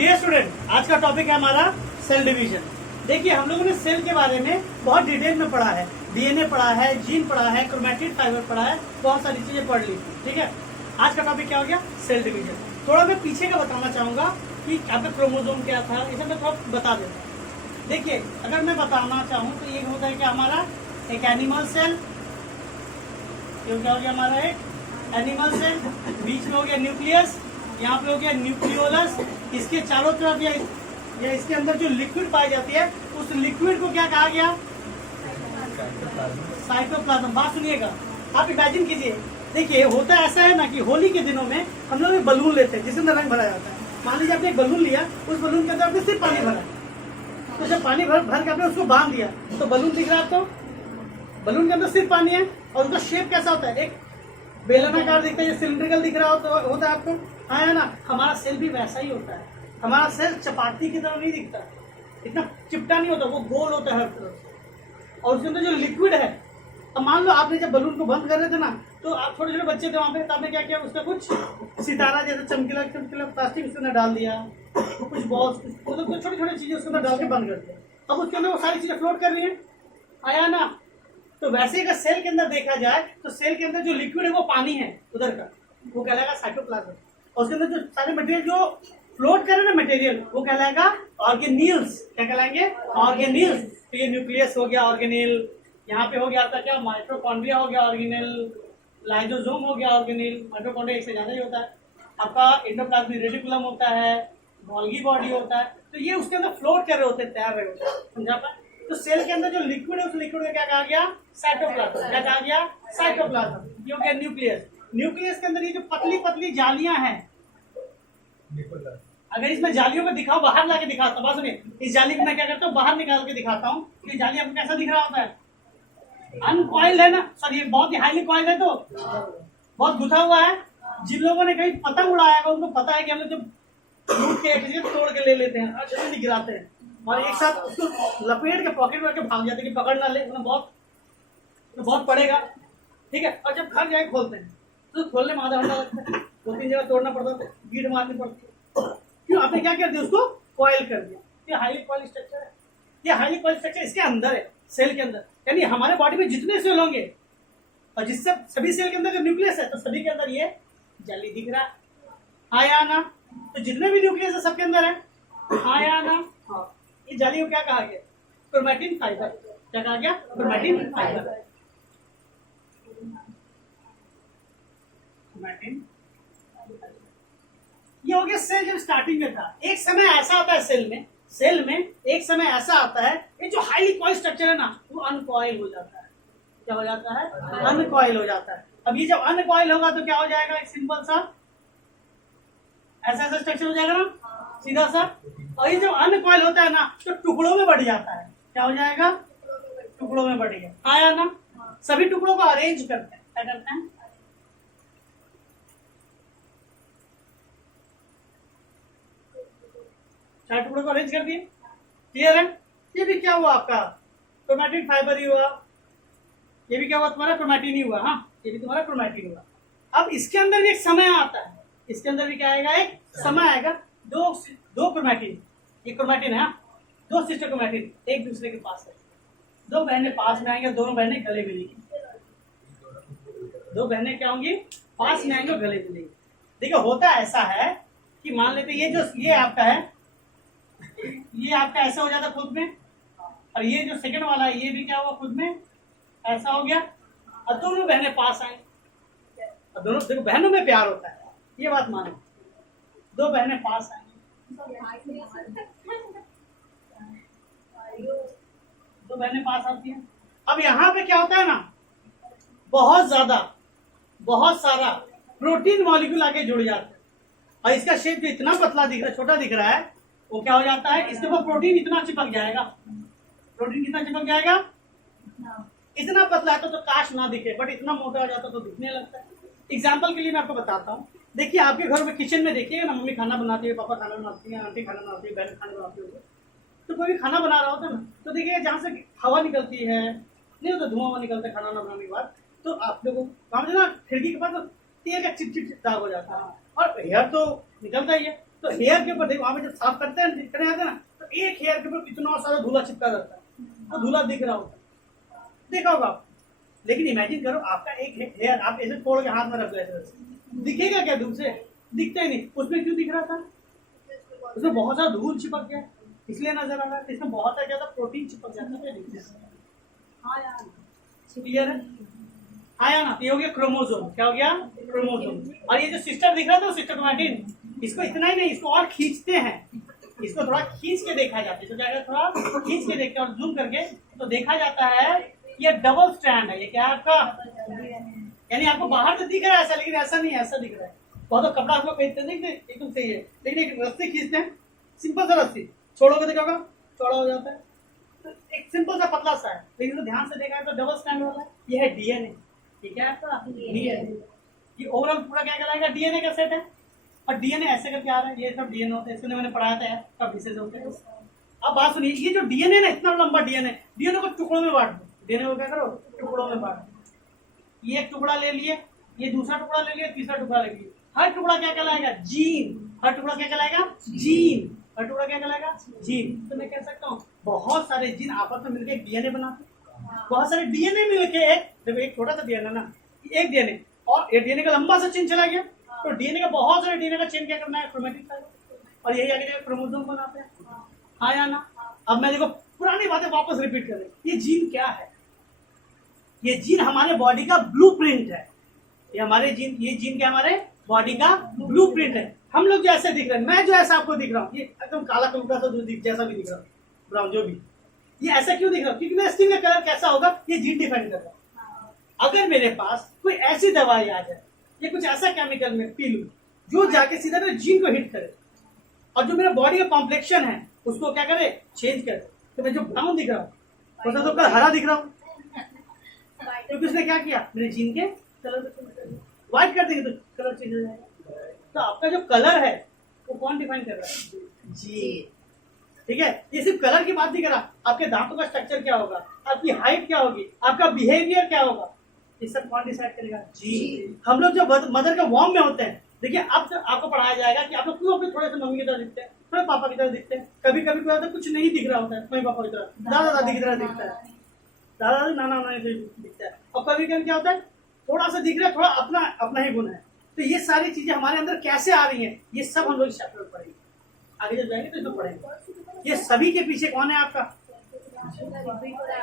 Dear student, आज का topic है हमारा सेल डिवीजन। देखिए, हम लोगों ने सेल के बारे में बहुत डिटेल में पढ़ा है। डीएनए पढ़ा है, जीन पढ़ा है, क्रोमैटिड फाइबर पढ़ा है, बहुत सारी चीजें पढ़ ली थी। ठीक है, आज का टॉपिक क्या हो गया? Cell division. थोड़ा मैं पीछे का बताना चाहूंगा कि आपका क्रोमोसोम क्या था, इसे मैं थोड़ा बता देता हूँ। देखिए, अगर मैं बताना चाहूँ तो ये होता है कि हमारा एक एनिमल सेल, क्या हो गया हमारा एक एनिमल सेल, बीच में हो गया न्यूक्लियस, यहाँ पे हो गया न्यूक्लियोलस, इसके चारों तरफ या इसके अंदर जो लिक्विड पाई जाती है उस लिक्विड को क्या कहा गया? साइटोप्लाज्म। बात सुनिएगा, आप इमेजिन कीजिए। देखिए, होता ऐसा है ना कि होली के दिनों में हम लोग एक बलून लेते हैं जिसमें रंग भरा जाता है। मान लीजिए आपने एक बलून लिया, उस बलून के अंदर आपने सिर्फ पानी भरा, तो जब पानी भर के आपने उसको बांध दिया तो बलून दिख रहा है। तो बलून के अंदर सिर्फ पानी है और उसका शेप कैसा होता है? एक बेलनाकार दिखता है, सिलिंड्रिकल दिख रहा होता है आपको। हाँ है ना, हमारा सेल भी वैसा ही होता है। हमारा सेल चपाती की तरह नहीं दिखता, इतना चिपटा नहीं होता, वो गोल होता है हर तरफ। और उसके अंदर जो लिक्विड है, अब मान लो आपने जब बलून को बंद कर रहे थे ना, तो आप छोटे छोटे बच्चे थे वहां पे, तो आपने क्या किया? उसका कुछ सितारा जैसा चमकीला चमकीला प्लास्टिक उसके अंदर डाल दिया, कुछ बॉल्स, मतलब छोटी छोटी चीजें उसके अंदर डाल के बंद कर दिया। अब उसके अंदर वो सारी चीजें फ्लोट कर रही है, आया ना। तो वैसे अगर सेल के अंदर देखा जाए तो सेल के अंदर जो लिक्विड है वो पानी है उधर का, वो कहलाएगा साइटोप्लाज्म। और उसके अंदर जो सारे मटेरियल जो फ्लोट करे ना मटेरियल, वो कहलाएगा ऑर्गेनील्स। क्या कहलाएंगे? ऑर्गेनील्स। तो ये न्यूक्लियस हो गया ऑर्गेनील, यहाँ पे हो गया आपका क्या? माइटोकॉन्ड्रिया हो गया ऑर्गेनील, लाइसोसोम हो गया ऑर्गेनील। माइटोकॉन्ड्रिया एक से ज्यादा ही होता है। आपका एंडोप्लाज्मिक रेटिकुलम होता है, गोल्गी बॉडी होता है। तो ये उसके अंदर फ्लोट कर रहे होते हैं, तैर रहे होते हैं, समझा पाए? तो सेल के अंदर जो लिक्विड है उस लिक्विड में क्या कहा गया? साइटोप्लाज्म। क्या कहा गया? साइटोप्लाज्म। ये हो गया न्यूक्लियस। न्यूक्लियस के अंदर ये जो पतली पतली जालियां हैं, अगर इसमें जालियों में दिखाओ, बाहर लाके दिखाता हूँ, सुनिए, इस जाली को मैं क्या करता हूँ? बाहर निकाल के दिखाता हूँ। ये जाली आपको कैसा दिख रहा होता है? अनकॉइल्ड है ना सर, ये बहुत ही हाईली कॉइल्ड है, तो बहुत गुथा हुआ है। जिन लोगों ने कहीं पतंग उड़ाया है उनको पता है कि हम लोग जब टूट के किसी तोड़ के ले लेते हैं और जल्दी गिराते हैं और एक साथ उसको लपेट के पॉकेट में रख के भाग जाते हैं कि पकड़ ना ले, बहुत पड़ेगा। ठीक है, और जब घर जाके खोलते हैं तो खोलने में आधा घंटा लगता है, 2-3 जगह तोड़ना पड़ता है, गीट मारनी पड़ती है। क्यों? आपने क्या कर दिया? उसको कॉइल कर दिया। ये हाईली कॉइल स्ट्रक्चर है। ये हाईली कॉइल स्ट्रक्चर इसके अंदर है, सेल के अंदर। यानी हमारे बॉडी में जितने सेल होंगे और जिससे सभी सेल के अंदर जो न्यूक्लियस है, तो सभी के अंदर ये जाली दिख रहा है। हाँ या ना? तो जितने भी न्यूक्लियस है सबके अंदर है। हाँ या ना? हाँ। इस जाली को क्या कहा गया? Chromatin fibre. क्या कहा गया? Chromatin fibre. क्रोमैटिन, ये हो गया सेल जब स्टार्टिंग में था। एक समय ऐसा आता है सेल में एक समय ऐसा आता है, ये जो हाईली कॉइल स्ट्रक्चर है ना, वो अनकॉइल हो जाता है। क्या हो जाता है? अनकॉइल हो जाता है। अब ये जब अनकॉइल होगा तो क्या हो जाएगा? एक सिंपल सा ऐसा स्ट्रक्चर हो जाएगा ना, सीधा सा। और ये जब अनकॉइल होता है ना, तो टुकड़ों में बढ़ जाता है। क्या हो जाएगा? टुकड़ों में बढ़ गया। हाँ या ना? सभी टुकड़ों को अरेंज करते हैं। क्या करते हैं? चार टुकड़ों को अरेंज कर दिए। क्लियर है? ये भी क्या हुआ आपका? क्रोमैटिन फाइबर ही हुआ। ये भी क्या हुआ तुम्हारा? क्रोमैटिन ही हुआ। हाँ, ये भी तुम्हारा क्रोमैटिन हुआ। अब इसके अंदर भी एक समय आता है, इसके अंदर भी क्या आएगा? एक समय आएगा। दो क्रोमैटिन, ये क्रोमैटिन है, दो सिस्टर क्रोमैटिन एक दूसरे के पास है। दो बहनें पास में आएंगे, दोनों बहनें गले मिलेंगी। दो बहनें क्या होंगी? पास में आएंगे और गले मिलेंगी। देखिए, होता ऐसा है कि मान लेते ये आपका है, ये आपका ऐसा हो जाता खुद में, और ये जो सेकंड वाला है ये भी क्या हुआ? खुद में ऐसा हो गया। और दोनों बहनें पास आई, और दोनों, देखो, बहनों में प्यार होता है, ये बात मानो। दो बहनें पास आई, दो बहनें पास आती हैं। अब यहाँ पे क्या होता है ना, बहुत सारा प्रोटीन मॉलिक्यूल आके जुड़ जाते हैं, और इसका शेप जो इतना पतला दिख रहा है, छोटा दिख रहा है, वो क्या हो जाता है? इसके ऊपर प्रोटीन इतना चिपक जाएगा। प्रोटीन कितना चिपक जाएगा? इतना पतला है तो काश ना दिखे, बट इतना मोटा हो जाता तो दिखने लगता है। एग्जाम्पल के लिए मैं आपको बताता हूँ। देखिए, आपके घर में किचन में देखिए ना, मम्मी खाना बनाती है, पापा खाना बनाती है, आंटी खाना बनाती है, बहन खाना बनाती है, तो कोई भी खाना बना रहा होता है ना, तो देखिए जहाँ से हवा निकलती है, नहीं होता धुआं निकलता है खाना बनाने के बाद, तो आप लोगों को ना खिड़की के पास तेल का चिट दाग हो जाता है, और हेयर तो निकलता ही है। तो हेयर के ऊपर देखो, वहां पे जब साफ करते हैं करने आते हैं ना, तो एक हेयर के ऊपर इतना सारा धूला चिपका रहता है, वो धूला दिख रहा होता है, देखा होगा आप। लेकिन इमेजिन करो आपका एक हेयर आप ऐसे तोड़ के हाथ में रख लेते, दिखेगा क्या दूर से? दिखता ही नहीं। उसमें क्यों दिख रहा था? उसमें बहुत सारा धूल चिपक गया, इसलिए नजर आ रहा है। इसमें बहुत ज्यादा प्रोटीन चिपक जाता है, क्लियर है? आया ना? ये हो गया क्रोमोसोम। क्या हो गया? क्रोमोसोम। और ये जो सिस्टर दिख रहा था सिस्टर क्रोमैटिन, इसको इतना ही नहीं, इसको और खींचते हैं, इसको थोड़ा खींच के देखा जाता है। इसको क्या थोड़ा खींच के देखते हैं और जूम करके तो देखा जाता है ये डबल स्ट्रैंड है। ये क्या है आपका? यानी आपको बाहर से दिख रहा है ऐसा, लेकिन ऐसा नहीं है, ऐसा दिख रहा है। बहुत तो कपड़ा आपको खरीदते नहीं एकदम सही है, लेकिन एक रस्सी खींचते हैं, सिंपल सा रस्सी छोड़ोगे तो क्या होगा? चौड़ा हो जाता है। तो एक सिंपल सा पतला सा है, लेकिन तो ध्यान से देखा है तो डबल स्ट्रैंड वाला है। ये है डीएनए। ये क्या है आपका? डीएनए। ये ओवरऑल पूरा क्या कहलाएगा? डीएनए का सेट है। और डीएनए ऐसे करके आ रहा है, ये सब डीएनए होते हैं, इसमें मैंने पढ़ाया था यार, कब विशेष होते हैं। अब बात सुनिए, ये जो डीएनए ना, इतना लंबा डीएनए, डीएनए को टुकड़ों में बांट दो। डीएनए को क्या करो? टुकड़ों में बांट दो। ये एक टुकड़ा ले लिए, ये दूसरा टुकड़ा ले लिया, तीसरा टुकड़ा ले लिया। हर टुकड़ा क्या कहलाएगा? जीन। हर टुकड़ा क्या कहलाएगा? जीन। हर टुकड़ा क्या कहलाएगा? जीन। तो मैं कह सकता हूँ बहुत सारे जीन आपस में मिलकर एक डीएनए बनाते हैं। बहुत सारे डीएनए मिलके एक छोटा सा डीएनए ना, एक डीएनए, और एक डीएनए का लंबा सा चेन चला गया, तो डीएनए का बहुत सारे डीएनए का चेन क्या करना है? क्रोमैटिन साइड, और यही आगे क्रोमोसोम बनाते हैं। हाँ या ना? अब मैं देखो पुरानी बातें वापस रिपीट करें। ये जीन क्या है? ये जीन हमारे बॉडी का ब्लूप्रिंट है। ये हमारे जीन, ये जीन क्या हमारे बॉडी का ब्लूप्रिंट है। हम लोग जो ऐसे दिख रहे हैं, मैं जो ऐसा आपको दिख रहा हूँ, ये एकदम काला कलूका सा जो जैसा भी दिख रहा हूँ, ब्राउन जो भी, ये ऐसा क्यों दिख रहा हूँ? क्योंकि मेरा स्किन का कलर कैसा होगा ये जीन डिफाइन कर रहा है। अगर मेरे पास कोई ऐसी दवाई आ जाए, ये कुछ ऐसा केमिकल में पी लूं जो जाके सीधा मेरे जीन को हिट करे, और जो मेरा बॉडी का कॉम्प्लेक्शन है उसको क्या करे? चेंज करे। तो मैं जो ब्राउन दिख रहा हूँ उसका तो कल हरा दिख रहा हूँ, क्योंकि उसने क्या किया? मेरे जीन के कलर को व्हाइट कर देंगे तो कलर चेंज हो जाएगा। तो आपका जो कलर है वो कौन डिफाइन कर रहा है? जी, ठीक है। ये सिर्फ कलर की बात नहीं कर रहा, आपके दांतों का स्ट्रक्चर क्या होगा, आपकी हाइट क्या होगी, आपका बिहेवियर क्या होगा, ये सब कौन डिसाइड करेगा? जी। हम लोग जो मदर के वॉर्म में होते हैं, देखिए अब आपको पढ़ाया जाएगा कि आप लोग क्यों अपने थोड़े से मम्मी की तरह दिखते हैं, थोड़े पापा की तरह दिखते हैं। कभी कभी कोई कुछ नहीं दिख रहा होता है मम्मी पापा की तरह, दादा दादी की तरह दिखता है, दादा दादी नाना नानी दिखता है। और कभी कभी क्या होता है, थोड़ा सा दिख रहा है, थोड़ा अपना अपना ही गुण है। तो ये सारी चीजें हमारे अंदर कैसे आ रही हैं, ये सब हम लोग चैप्टर में पढ़ेंगे। आगे जब जाएंगे तो इसमें पढ़ेंगे। ये सभी के पीछे कौन है आपका?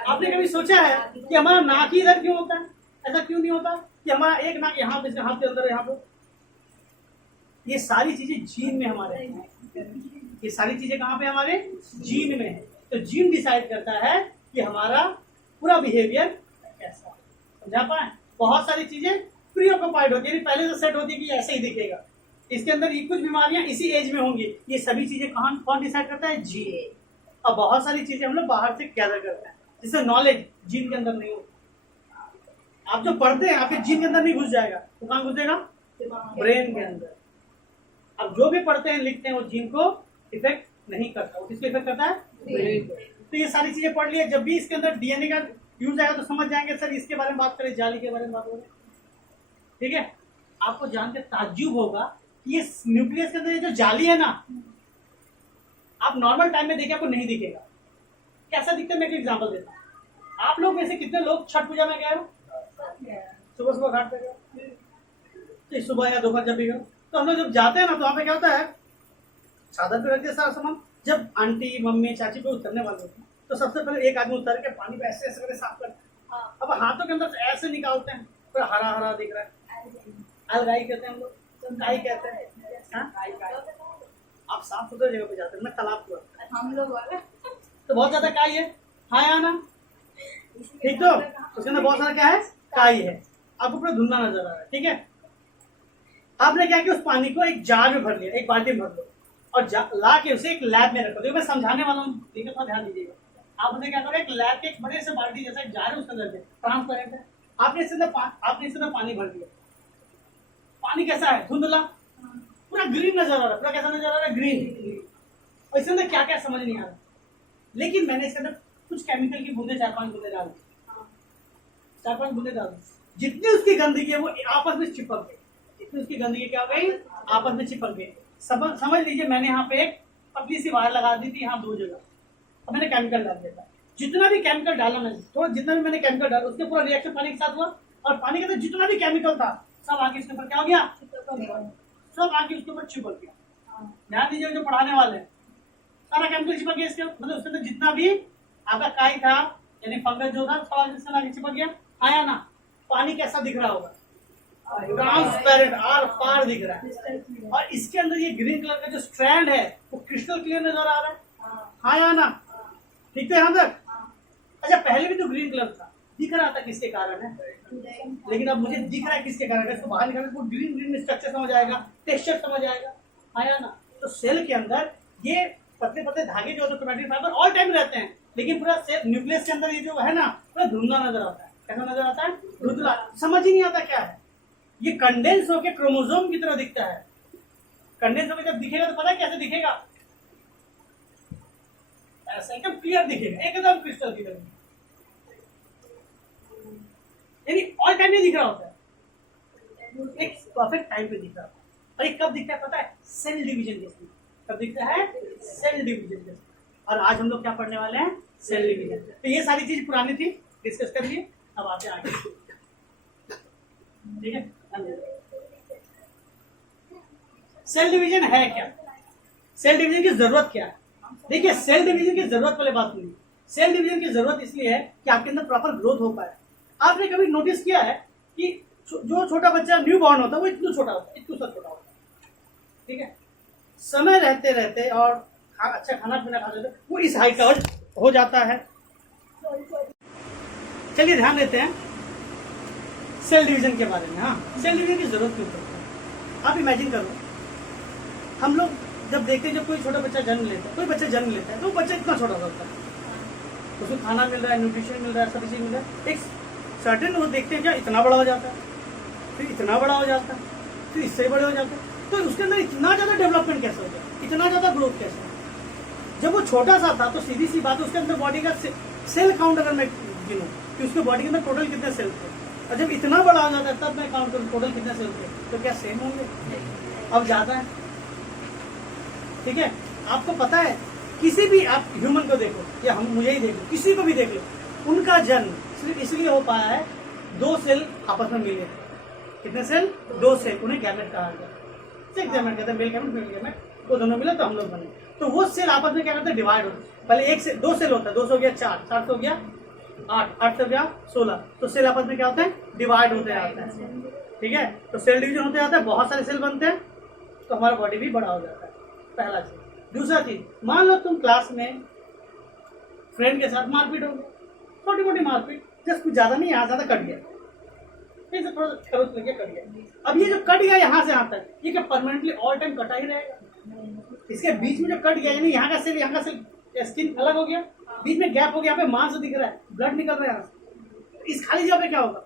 आपने कभी सोचा है कि हमारा नाक ही इधर क्यों होता है? ऐसा क्यों नहीं होता कि हमारा एक नाक यहाँ पे, हाथ के अंदर, यहाँ पे? ये सारी चीजें जीन में हमारे हैं। ये सारी चीजें कहाँ पे? हमारे जीन में है। तो जीन डिसाइड करता है कि हमारा पूरा बिहेवियर कैसा, समझा पाए? बहुत सारी चीजें प्री ऑक्युपाइड होती है, पहले से सेट होती है कि ऐसे ही दिखेगा, इसके अंदर ये कुछ बीमारियां इसी एज में होंगी। ये सभी चीजें कौन डिसाइड करता है? जीन। और बहुत सारी चीजें हम लोग बाहर से गैदर करते हैं, जिससे नॉलेज जीन के अंदर नहीं होती। आप जो पढ़ते हैं आपके जीन के अंदर नहीं घुस जाएगा, तो कहाँ घुसेगा? ब्रेन के अंदर। अब जो भी पढ़ते हैं लिखते हैं वो जीन को इफेक्ट नहीं करता, वो किसको इफेक्ट करता है? ब्रेन। तो ये सारी चीजें पढ़ लिया, जब भी इसके अंदर डीएनए का यूज आएगा तो समझ जाएंगे सर इसके बारे में बात करें, जाली के बारे में बात करें, ठीक है। आपको जानकर ताज्जुब होगा कि ये न्यूक्लियस के अंदर ये जो जाली है ना, आप नॉर्मल टाइम में देखें आपको नहीं दिखेगा। कैसा दिखता है मैं एक एग्जांपल देता हूँ। आप लोग में से कितने लोग छठ पूजा में गए हो? सुबह सुबह घाट पे गए, तो सुबह या दोपहर जब भी गए, तो हम लोग जब जाते हैं ना तो वहाँ पे क्या होता है, चादर पे रखते सारा सामान। जब आंटी मम्मी चाची पे उतरने वाले होते हैं तो सबसे पहले एक आदमी उतर के पानी पे ऐसे ऐसे करके साफ करते हैं। अब हाथों के अंदर से ऐसे निकालते हैं, पूरा हरा हरा दिख रहा है, अलगाई कहते हैं हम लोग, काई कहते हैं। आप साफ सुथरे जगह पे जाते हैं, मैं तालाब पर, हम लोग तो बहुत ज्यादा काई है, हाँ या ना? ठीक, तो उसके अंदर बहुत सारा क्या है? काई है। आपको पूरा धुंधला नजर आ रहा है, ठीक है। आपने क्या किया, उस पानी को एक जार में भर लिया, एक बाल्टी में भर लो और ला के उसे एक लैब में रखो। मैं समझाने वाला हूँ, ठीक है, थोड़ा ध्यान दीजिएगा। आपने क्या करो, एक लैब के एक बड़े से बाल्टी जैसा एक जार है, उसके अंदर ट्रांसपेरेंट है, आपने इसके अंदर पानी भर दिया। पानी कैसा है? धुंधला, पूरा ग्रीन नजर आ रहा है, पूरा कैसा नजर आ रहा है? ग्रीन। और इसके अंदर क्या क्या समझ नहीं आ रहा, लेकिन मैंने इसके अंदर कुछ केमिकल की बूंदे 4-5 बूंदे डाल दी, 4-5 बूंदे डाल दी। जितनी उसकी गंदगी है वो आपस में चिपक गई, जितनी उसकी गंदगी क्या हो गई? आपस में चिपक गई। समझ लीजिए मैंने यहाँ पे एक पतली सी वायर लगा दी थी यहाँ 2 जगह, अब मैंने केमिकल डाल दिया था। जितना भी केमिकल डाला मैंने, थोड़ा जितना भी मैंने केमिकल डाला उसके पूरा रिएक्शन पानी के साथ हुआ, और पानी के अंदर जितना भी केमिकल था सब आगे इसके ऊपर क्या हो गया, सब आगे उसके ऊपर चिपक गया। ध्यान दीजिए जो पढ़ाने वाले हैं, सारा केमिकल चिपक गया इसके, मतलब उसके अंदर जितना भी आपका काई था यानी फंगस जो था सब आगे चिपक गया। आया ना, पानी कैसा दिख रहा होगा, ट्रांसपेरेंट, आर पार दिख रहा है। और इसके अंदर ये ग्रीन कलर का जो स्ट्रैंड है वो क्रिस्टल क्लियर नजर आ रहा है। हाँ या ना, ठीक है यहाँ तक। अच्छा पहले भी तो ग्रीन कलर था, दिख रहा था किसके कारण है, लेकिन अब मुझे दिख रहा है किसके कारण है। इसको बाहर निकालने को ग्रीन ग्रीन स्ट्रक्चर समझ आएगा, टेक्सचर समझ आएगा। आया ना, तो सेल के अंदर ये पतले पतले धागे जो होते क्रोमैटिन फाइबर ऑल टाइम रहते हैं, लेकिन पूरा सेल न्यूक्लियस के अंदर ये जो है ना पूरा धुंधला नजर आता है। कैसा नजर आता है, धुंधला, समझ ही नहीं आता क्या है। ये कंडेंस होकर क्रोमोसोम की तरह दिखता है। कंडेंस होकर जब दिखेगा तो पता है कैसे दिखेगा, ऐसा एकदम क्लियर दिखेगा, एकदम क्रिस्टल क्लियर, यानी ऑल टाइम नहीं दिख रहा होता है, एक परफेक्ट टाइम पे दिख रहा है। और ये कब दिखता है पता है, सेल डिवीजन के समय। कब दिखता है, सेल डिवीजन के समय। और आज हम लोग क्या पढ़ने वाले हैं, सेल डिवीजन। तो ये सारी चीज पुरानी थी, डिस्कस कर लिए, अब आते आगे, ठीक है। सेल डिवीजन है क्या, सेल डिवीजन की जरूरत क्या है। देखिए सेल डिवीजन की जरूरत वाले बात नहीं, सेल डिवीजन की जरूरत इसलिए है कि आपके अंदर प्रॉपर ग्रोथ हो पाए। आपने कभी नोटिस किया है कि जो छोटा बच्चा न्यू बॉर्न होता है वो इतना छोटा होता है, इतना सा छोटा होता है, ठीक है। समय रहते रहते और अच्छा खाना पीना खाते रहते वो इस हाइट का हो जाता है। चलिए ध्यान देते हैं सेल डिवीजन के बारे में। हाँ, सेल डिवीजन की जरूरत क्यों पड़ती है, आप इमेजिन करो, हम लोग जब देखते हैं जब कोई छोटा बच्चा जन्म लेता है, कोई बच्चा जन्म लेता है तो बच्चा इतना छोटा होता है, उसको खाना मिल रहा है, न्यूट्रिशन मिल रहा है, सभी चीज मिल रहा है, एक सर्टेन वो देखते हैं क्या इतना बड़ा हो जाता है, फिर इतना बड़ा हो जाता है, फिर इससे बड़े हो जाते हैं। तो उसके अंदर इतना ज्यादा डेवलपमेंट कैसे हो गया, इतना ज्यादा ग्रोथ कैसे। जब वो छोटा सा था तो सीधी सी बात उसके अंदर बॉडी का सेल काउंट अगर मैं गिनूं कि उसके बॉडी के अंदर टोटल कितने सेल थे, और जब इतना बड़ा हो जाता है तब मैं काउंट करूँ टोटल कितने सेल थे, तो क्या सेम होंगे, अब ज्यादा है, ठीक है। आपको पता है किसी भी आप ह्यूमन को देखो या हम मुझे ही देखो, किसी को भी देख लो, उनका जन्म सिर्फ इसलिए हो पाया है 2 सेल आपस में मिले। कितने सेल, 2 सेल, उन्हें गैमेट कहा गया, सेक्स गैमेट कहते हैं, मेल गैमेट फीमेल गैमेट, वो दोनों मिले तो हम लोग बने। तो वो सेल आपस में क्या करते हैं, डिवाइड होते हैं। पहले 2 सेल होता है, 2 से हो गया 4, 4 से हो गया 8, 8 से हो गया 16, तो सेल आपस में क्या होते हैं, डिवाइड होते जाते हैं, ठीक है। तो सेल डिवीजन होते जाता है, बहुत सारे सेल बनते हैं, तो हमारा बॉडी भी बड़ा हो जाता है, पहला चीज। दूसरा चीज, मान लो तुम क्लास में फ्रेंड के साथ मारपीट हो गई, छोटी मोटी मारपीट, जस्ट कुछ ज्यादा नहीं, यहाँ ज्यादा कट गया, थोड़ा खरोच लग गया, कट गया। अब ये जो कट गया यहाँ से यहाँ तक, ये क्या परमानेंटली ऑल टाइम कटा ही रहेगा, इसके बीच में जो कट गया यानी यहाँ का सेल स्किन अलग हो गया, बीच में गैप हो गया, यहाँ पे मांस दिख रहा है, ब्लड निकल रहा है यहाँ से, इस खाली जगह पे क्या होगा,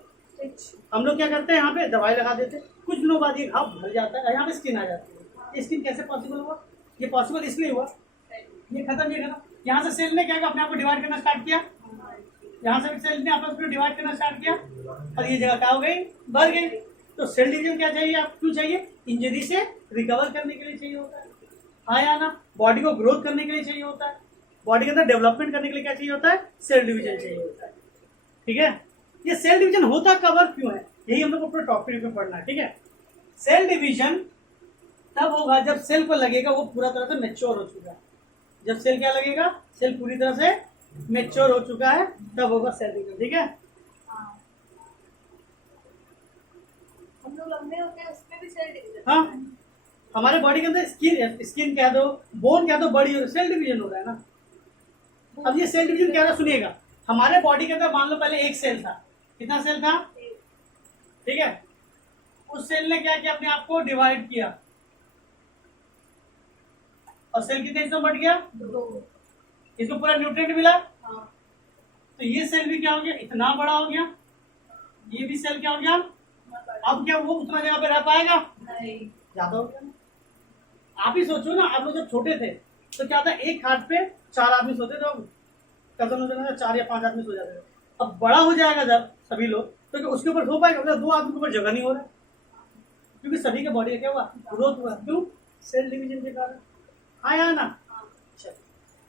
हम लोग क्या करते हैं, यहाँ पे दवाई लगा देते हैं, कुछ दिनों बाद ये घाव भर जाता है, यहाँ पे स्किन आ जाती है। ये स्किन कैसे पॉसिबल हुआ, ये पॉसिबल इसलिए हुआ, ये खत्म, ये खत्म, यहाँ से सेल ने क्या अपने आप को डिवाइड करना स्टार्ट किया, यहाँ से भी सेल ने आपस में डिवाइड करना स्टार्ट किया, और ये जगह क्या हो गई, भर गई। तो सेल डिवीजन क्या चाहिए, आप क्यों चाहिए, इंजरी से रिकवर करने के लिए चाहिए होता है, हाँ या ना, बॉडी को ग्रोथ करने के लिए चाहिए होता है, बॉडी के अंदर डेवलपमेंट करने के लिए क्या चाहिए होता है, सेल डिवीजन चाहिए होता है, ठीक है। ये सेल डिवीजन होता कब और क्यों है, यही हम लोग को पूरे टॉपिक में पढ़ना है, ठीक है। सेल डिवीजन तब होगा जब सेल को लगेगा वो पूरा तरह से मैच्योर हो चुका है, जब सेल क्या लगेगा, सेल पूरी तरह से मैच्योर हो चुका है, तब होगा सेल डिवीजन, ठीक है। हम लोग लंबे होते हैं उसमें भी सेल डिवीजन, हाँ, हमारे बॉडी के अंदर स्किन कह दो, बोन कह दो, बड़ी सेल डिवीजन हो रहा है ना। अब ये सेल डिवीजन क्या रहा सुनिएगा, हमारे बॉडी के अंदर मान लो पहले एक सेल था, कितना सेल था, ठीक है, उस सेल ने क्या किया, अपने आप को डिवाइड किया, और सेल कितने हिस्सों में बट गया, 2, इसको पूरा न्यूट्रिएंट मिला, हाँ, तो ये सेल भी क्या हो गया, इतना बड़ा हो गया, ये भी सेल क्या हो गया, अब क्या वो उतना जगह पे रह पाएगा, नहीं, ज्यादा हो गया। आप ही सोचो ना, आप लोग जब छोटे थे तो क्या था, एक खाट पे 4 आदमी सोते थे, कजन वजन 4 या 5 आदमी सो जाते थे। अब बड़ा हो जाएगा जब सभी लोग, तो उसके ऊपर सो पाएगा, 2 आदमी के ऊपर जगह नहीं हो रहा है, क्योंकि सभी के बॉडी का क्या हुआ, ग्रोथ हुआ, क्यों, सेल डिवीजन के कारण। आया ना? चलो,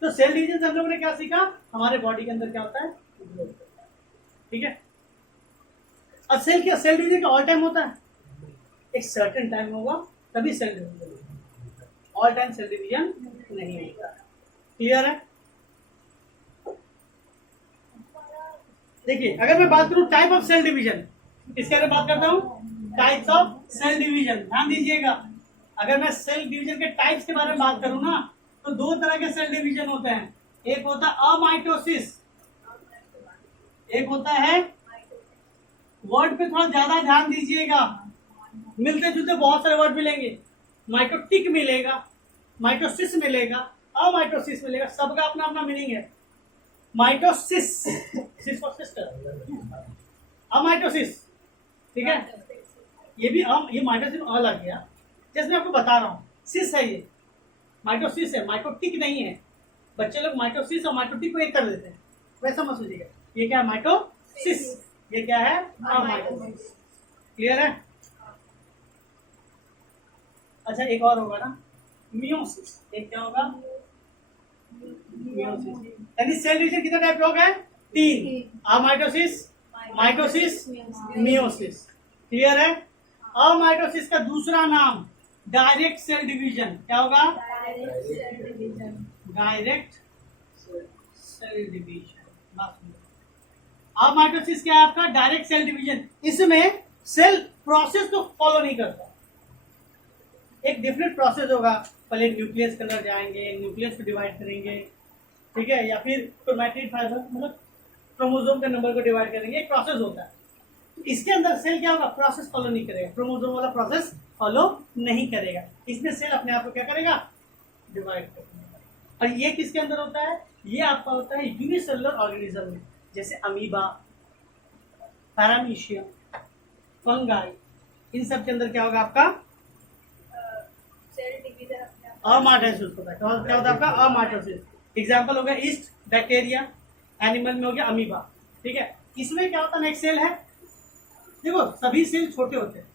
तो सेल डिवीजन से हम लोगों ने क्या सीखा, हमारे बॉडी के अंदर क्या होता है, ग्रोथ। ठीक है, अब सेल डिवीजन का ऑल टाइम होता है, एक सर्टेन टाइम होगा तभी सेल डिवीजन होगा, ऑल टाइम सेल डिवीजन नहीं होता। क्लियर है? देखिए, अगर मैं बात करूं टाइप ऑफ सेल डिवीजन, इसके बारे में बात करता हूं, टाइप्स ऑफ सेल डिवीजन। ध्यान दीजिएगा, अगर मैं सेल डिवीजन के टाइप्स के बारे में बात करूं ना, तो दो तरह के सेल डिवीजन होते हैं। एक होता है अमाइटोसिस, एक होता है, वर्ड पे थोड़ा ज्यादा ध्यान दीजिएगा, मिलते जुलते बहुत सारे वर्ड मिलेंगे, माइटोटिक मिलेगा, माइटोसिस मिलेगा, अमाइटोसिस मिलेगा, सबका अपना अपना मीनिंग है। माइटोसिस, सिस फॉर सिस्टर, अमाइटोसिस, ठीक है, ये भी ये माइटोसिस अ लग गया, जैसे मैं आपको बता रहा हूँ, सिस है ये, माइटोसिस है, माइटोटिक नहीं है। बच्चे लोग माइटोसिस और माइटोटिक को एक कर देते हैं, वैसा मत सोचिएगा। ये क्या है, माइटोसिस, ये क्या है, अमाइटोसिस। क्लियर है? अच्छा, एक और होगा ना, मियोसिस। एक क्या होगा, मियोसिस। यानी सेल डिवीजन कितने टाइप लोग हैं, 3, अमाइटोसिस, माइटोसिस, मियोसिस। क्लियर है? अमाइटोसिस का दूसरा नाम डायरेक्ट सेल डिवीजन क्या होगा, डायरेक्ट सेल डिवीजन। अमाइटोसिस क्या है आपका, डायरेक्ट सेल डिवीजन। इसमें सेल प्रोसेस को फॉलो नहीं करता, एक डिफरेंट प्रोसेस होगा, पहले न्यूक्लियस के अंदर जाएंगे, न्यूक्लियस को डिवाइड करेंगे, ठीक है, या फिर क्रोमैटिड फाइबर मतलब क्रोमोसोम के नंबर को डिवाइड करेंगे, एक प्रोसेस होता है। तो इसके अंदर सेल क्या होगा, प्रोसेस फॉलो नहीं करेगा, क्रोमोसोम वाला प्रोसेस फॉलो नहीं करेगा। इसमें सेल अपने आप को क्या करेगा, डिवाइड करेगा। और ये किसके अंदर होता है, ये आपका होता है यूनिसेलुलर ऑर्गेनिज्म में, जैसे अमीबा, पैरामीशियम, फंगाई, इन सब के अंदर क्या होगा आपका, सेल डिवीजन अमाइटोसिस होता है। क्या होता है आपका, अमाइटोसिस। एग्जाम्पल हो गया ईस्ट बैक्टीरिया, एनिमल में हो गया अमीबा। ठीक है, इसमें क्या होता है, एक सेल है, देखो सभी सेल छोटे होते हैं,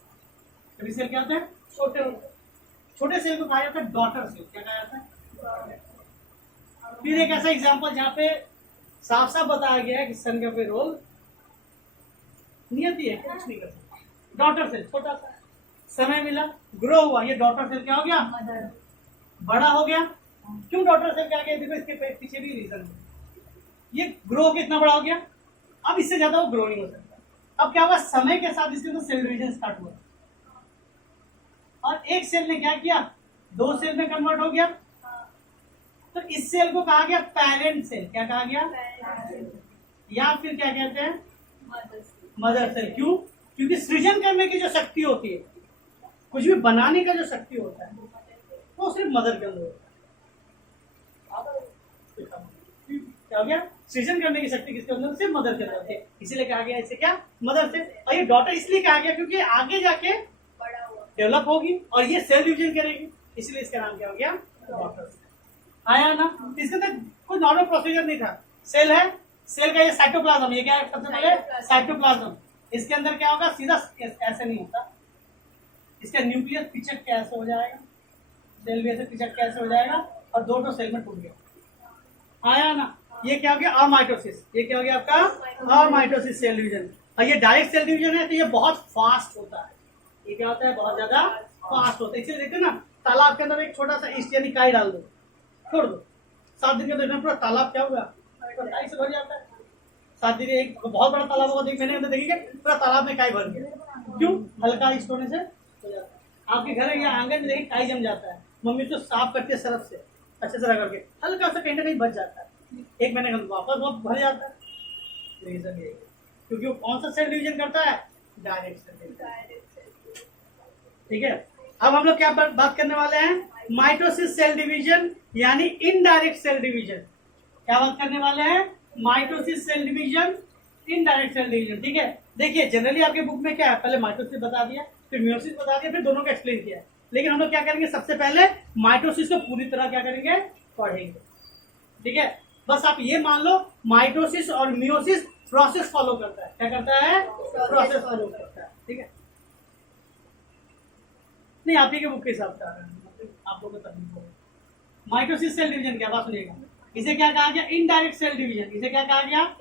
सभी सेल क्या होते हैं, छोटे होते हैं। छोटे सेल को कहा जाता है डॉटर सेल। क्या कहा जाता है? फिर एक ऐसा एग्जाम्पल जहाँ पे साफ साफ बताया गया है कि सन का कोई रोल नियति है, कुछ नहीं कर सकता। डॉटर सेल छोटा सा, समय मिला, ग्रो हुआ, ये डॉटर सेल क्या हो गया, बड़ा हो गया। क्यों डॉटर सेल क्या गया, देखो इसके पीछे भी रीजन है। ये ग्रो कितना बड़ा हो गया, अब इससे ज्यादा वो ग्रो नहीं हो सकता। अब क्या हुआ, समय के साथ इसके अंदर सेल डिवीजन स्टार्ट हुआ, और एक सेल ने क्या किया, 2 सेल में कन्वर्ट हो गया। तो इस सेल को कहा गया पेरेंट सेल। क्या कहा गया, या फिर क्या कहते हैं, मदर सेल। क्यों? क्योंकि सृजन करने की जो शक्ति होती है, कुछ भी बनाने का जो शक्ति होता है, वो सिर्फ मदर के अंदर होता है। क्या हो गया, सृजन करने की शक्ति किसके अंदर, सिर्फ मदर के अंदर होती है, इसीलिए कहा गया इसे क्या, मदर सेल। और ये डॉटर इसलिए कहा गया क्योंकि आगे जाके डेवलप होगी और ये सेल डिवीजन करेगी, इसलिए इसका नाम क्या हो गया, डॉटर सेल। आया ना? इसके अंदर कोई नॉर्मल प्रोसीजर नहीं था। सेल है, सेल का ये साइटोप्लाज्म, ये क्या है, सबसे पहले साइटोप्लाज्म। इसके अंदर क्या होगा, सीधा ऐसे नहीं होता, इसका न्यूक्लियस पिचक के ऐसे हो जाएगा, सेल भी ऐसे पिचक के ऐसे हो जाएगा, और 2 सेल में टूट गया। आया ना? ये क्या हो गया, अमाइटोसिस। ये क्या हो गया आपका, अमाइटोसिस सेल डिवीजन। और ये डायरेक्ट सेल डिवीजन है, तो ये बहुत फास्ट होता है। ये क्या होता है, बहुत ज्यादा फास्ट होता है। इसलिए देखते ना, तालाब के अंदर एक छोटा सा ईस्ट यानी काई डाल दो, छोड़ दो, 7 दिन के अंदर पूरा तालाब क्या हुआ, काई से भर जाता है। 7 दिन, एक बहुत बड़ा तालाब होगा, एक महीने के अंदर देखिए पूरा तालाब में काई भर गया। क्यों? हल्का ईस्ट होने से हो जाता है। आपके घर या आंगन में देखिए काई जम जाता है, मम्मी उसको साफ करती है सरफ से, अच्छे से रगड़ के, हल्का सा कहीं ना कहीं बच जाता है, 1 महीने के अंदर वापस बहुत भर जाता है। रीजन ये, क्योंकि वो कौन सा सेल डिवीजन करता है, डायरेक्ट सेल। ठीक है, अब हम लोग क्या बात करने वाले हैं, माइटोसिस सेल डिवीजन यानी इनडायरेक्ट सेल डिवीजन। क्या बात करने वाले हैं, mitosis cell division, indirect cell division. ठीक है, देखिए जनरली आपके बुक में क्या है, पहले माइटोसिस बता दिया, फिर मियोसिस बता दिया, फिर दोनों का एक्सप्लेन किया। लेकिन हम लोग क्या करेंगे, सबसे पहले माइटोसिस को पूरी तरह क्या करेंगे, पढ़ेंगे। ठीक है, बस आप ये मान लो, माइटोसिस और मियोसिस प्रोसेस फॉलो करता है। क्या करता है, प्रोसेस फॉलो करता है। ठीक है, नहीं आप ही के बुक के हिसाब से आ रहे हैं। आप लोगों को तकलीफ होगी। माइटोसिस सेल डिवीजन क्या, बात सुनिएगा, इसे क्या कहा गया, इनडायरेक्ट सेल डिवीजन। इसे क्या कहा गया,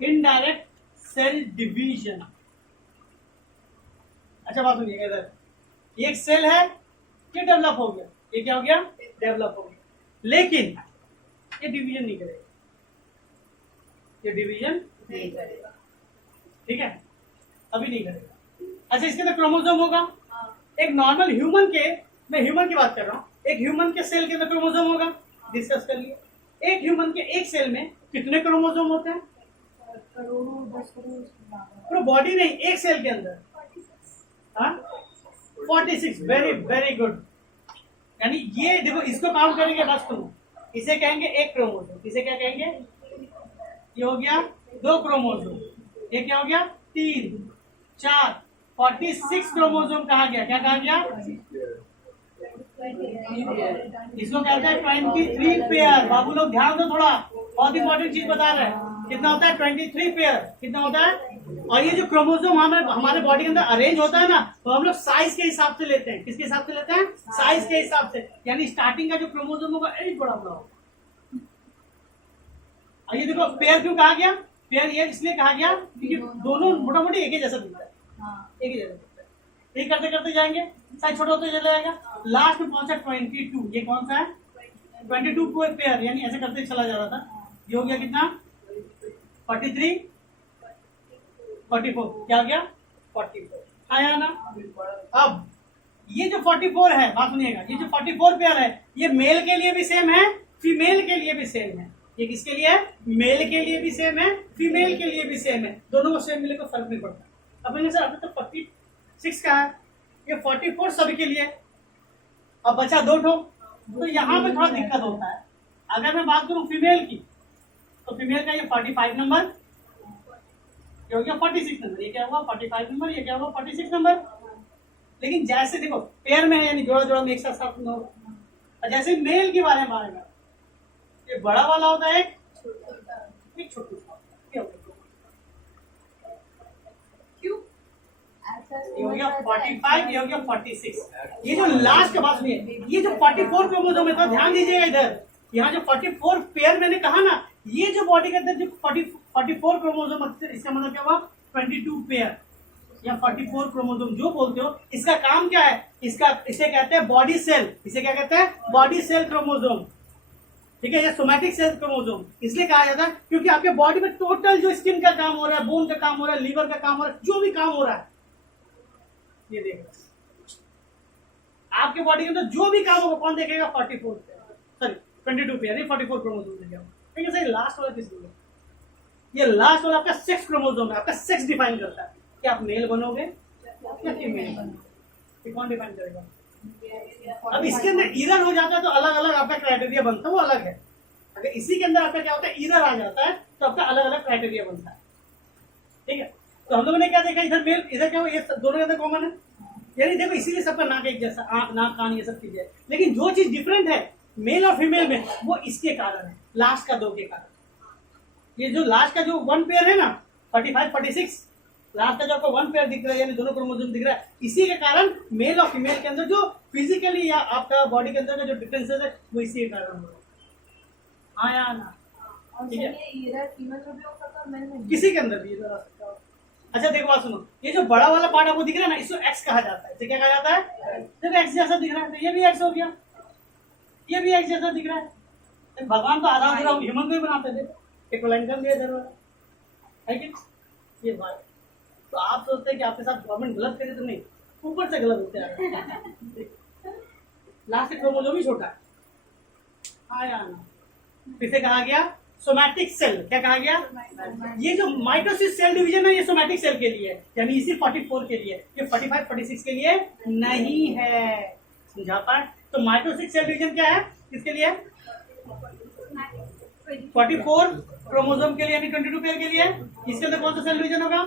इनडायरेक्ट सेल डिवीजन। अच्छा बात सुनिएगा, इधर ये एक सेल है, ये डेवलप हो गया, ये क्या हो गया, डेवलप हो गया, लेकिन ये डिवीजन नहीं करेगा, ये डिवीजन नहीं करेगा, ठीक है, अभी नहीं करेगा। अच्छा इसके अंदर क्रोमोसोम होगा, एक नॉर्मल ह्यूमन के, मैं ह्यूमन की बात कर रहा हूँ, एक ह्यूमन के सेल के अंदर क्रोमोसोम होगा, डिस्कस कर लिए। एक ह्यूमन के एक सेल में कितने क्रोमोसोम होते हैं, करोड़ों 10 करोड़ पूरा बॉडी नहीं, एक सेल के अंदर, हाँ 46, वेरी वेरी गुड। यानी ये देखो, इसको काउंट करेंगे बस तुम, इसे कहेंगे एक क्रोमोसोम, इसे क्या कहेंगे, ये हो गया 2 क्रोमोसोम, ये क्या हो गया 3 4, 46 क्रोमोसोम कहा गया, क्या कहा गया, इसको कहते हैं 23 पेयर। बाबू लोग ध्यान दो थोड़ा, बहुत इंपॉर्टेंट चीज बता रहे हैं। कितना होता है 23 पेयर, कितना होता है। और ये जो क्रोमोसोम हमारे बॉडी के अंदर अरेंज होता है ना, तो हम लोग साइज के हिसाब से लेते हैं। किसके हिसाब से लेते हैं, साइज के हिसाब से। यानी स्टार्टिंग का जो क्रोमोसोम होगा एक बड़ा बड़ा होगा। और ये देखो पेयर क्यों कहा गया, पेयर ये इसलिए कहा गया क्योंकि दोनों मोटा मोटी एक ही जैसा दिखता है, एक ही जैसा दिखता है। ये करते करते जाएंगे, साइज छोटा होते चला जाएगा, लास्ट में पहुंचा 22। ये कौन सा है 22 को पेयर, यानी ऐसे करते चला जा रहा था। ये हो गया कितना 43 44, क्या हो गया 44, आया ना। अब ये जो 44 है, बात सुनिएगा, ये जो 44 पेयर है, ये मेल के लिए भी सेम है, फीमेल के लिए भी सेम है। ये किसके लिए है, मेल के लिए भी सेम है, फीमेल के लिए भी सेम है। दोनों को सेम मिले को फर्क नहीं पड़ता। अब सर अभी तो 46 का है, ये 44 सभी के लिए। अब बचा 2 ठो, तो यहाँ पे थोड़ा दिक्कत होता है। अगर मैं बात करूं फीमेल की, तो फीमेल का ये 45 नंबर, ये हो गया 46 नंबर, ये क्या हुआ 45 नंबर, ये क्या हुआ 46 नंबर। लेकिन जैसे देखो पेयर में है, यानी जोड़ा जोड़ा में एक साथ साथ होगा। और जैसे मेल के बारे में आएगा, ये बड़ा वाला होता है, एक छोटा क्यों, ये हो गया 45, ये हो गया 46। ये जो लास्ट के बाद सुनिए, ये जो 44 क्रोमोसोम है, तो ध्यान दीजिएगा इधर, यहाँ जो 44 पेयर मैंने कहा ना, ये जो बॉडी के अंदर जो 44 क्रोमोसोम, इसका मतलब क्या हुआ 22 पेयर या 44 क्रोमोसोम जो बोलते हो, इसका काम क्या है, इसे कहते हैं बॉडी सेल। इसे क्या कहते हैं, बॉडी सेल क्रोमोसोम, ठीक है, या सोमैटिक सेल क्रोमोसोम इसलिए कहा जाता है क्योंकि आपके बॉडी में टोटल जो स्किन का काम हो रहा है, बोन का काम हो रहा है, लीवर का काम हो रहा है, जो भी काम हो रहा है, ये देखो आपके बॉडी के अंदर जो भी काम होगा कौन देखेगा 44 सॉरी 22 पे, यानी 44 क्रोमोसोम देखेगा। ठीक है सर, लास्ट वाला किस लिए, ये लास्ट वाला आपका सेक्स क्रोमोसोम है, आपका सेक्स डिफाइन करता है कि आप मेल बनोगे या फीमेल बनोगे, कौन डिफाइन करेगा। अब इसके अंदर ईरर हो जाता है तो अलग अलग आपका क्राइटेरिया बनता है, वो अलग है। अगर इसी के अंदर आपका क्या होता है, ईरर आ जाता है, तो आपका अलग अलग क्राइटेरिया बनता है। ठीक है, तो हम लोगों ने क्या देखा, इधर मेल, इधर क्या हो, ये दोनों के अंदर कॉमन है, यानी देखो इसीलिए सबका नाक एक जैसा, आंख नाक कान ये सब चीजें। लेकिन जो चीज डिफरेंट है मेल और फीमेल में, वो इसके कारण है, लास्ट का 2 के कारण। ये जो लास्ट का जो 1 पेयर है ना 45 46, लास्ट का जो आपको 1 पेयर दिख रहा है, यानी दोनों क्रोमोसोम दिख रहा है, इसी के कारण मेल और फीमेल के अंदर जो फिजिकली या आपका बॉडी के अंदर का जो डिफरेंसेस है, वो इसी के कारण हो रहा है। हाँ या ना, ठीक है, किसी के अंदर भी इधर आ सकता है। अच्छा देखो बात सुनो, ये जो बड़ा वाला पार्ट आपको दिख रहा है ना, इसको एक्स कहा जाता है। इसे क्या कहा जाता है, देखो एक्स जैसा दिख रहा है, तो ये भी एक्स हो गया, ये भी एक्स जैसा दिख रहा है। तो भगवान तो आधा पूरा ह्यूमन को ही बनाते थे, इक्विवेलेंट दिया जरूर है कि ये बात। तो आप सोचते हैं कि आपके साथ गवर्नमेंट गलत करे, तो नहीं, ऊपर से गलत होते हैं। लास्ट क्रोमोसोम ही छोटा है। हाँ या ना, किसे कहा गया, सोमैटिक सेल। क्या कहा गया, ये जो माइटोसिस सेल डिवीजन है, ये सोमैटिक सेल के लिए है, यानी इसी 44 के लिए, ये 45 46 के लिए नहीं है। समझा पाए, तो माइटोसिस सेल डिवीजन क्या है, किसके लिए, 44 क्रोमोसोम के लिए, यानी 22 पेयर के लिए। इसके अंदर कौन सा सेल डिवीजन होगा,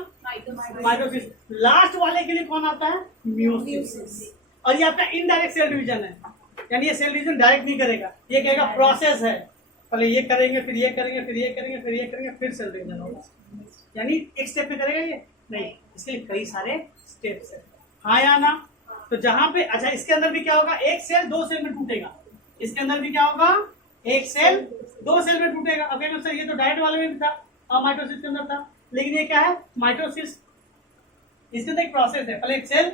माइटोसिस। लास्ट वाले के लिए कौन आता है, म्यूसिस। और ये आपका इनडायरेक्ट सेल डिवीजन है, यानी ये सेल डिवीजन डायरेक्ट नहीं करेगा, ये कहेगा प्रोसेस है, पहले ये करेंगे, फिर ये करेंगे, फिर ये करेंगे, फिर ये करेंगे, फिर सेल डिवीजन होगा। यानी एक स्टेप में करेगा ये नहीं, इसके लिए कई सारे स्टेप्स है। हाँ या ना, तो जहां पे अच्छा इसके अंदर भी क्या होगा, एक सेल दो सेल में टूटेगा, इसके अंदर भी क्या होगा, एक सेल दो सेल में टूटेगा। अब कहेंगे सर ये तो डायरेक्ट वाले में भी था और माइटोसिस के अंदर था, लेकिन ये क्या है माइटोसिस, इसके अंदर एक प्रोसेस है, पहले एक सेल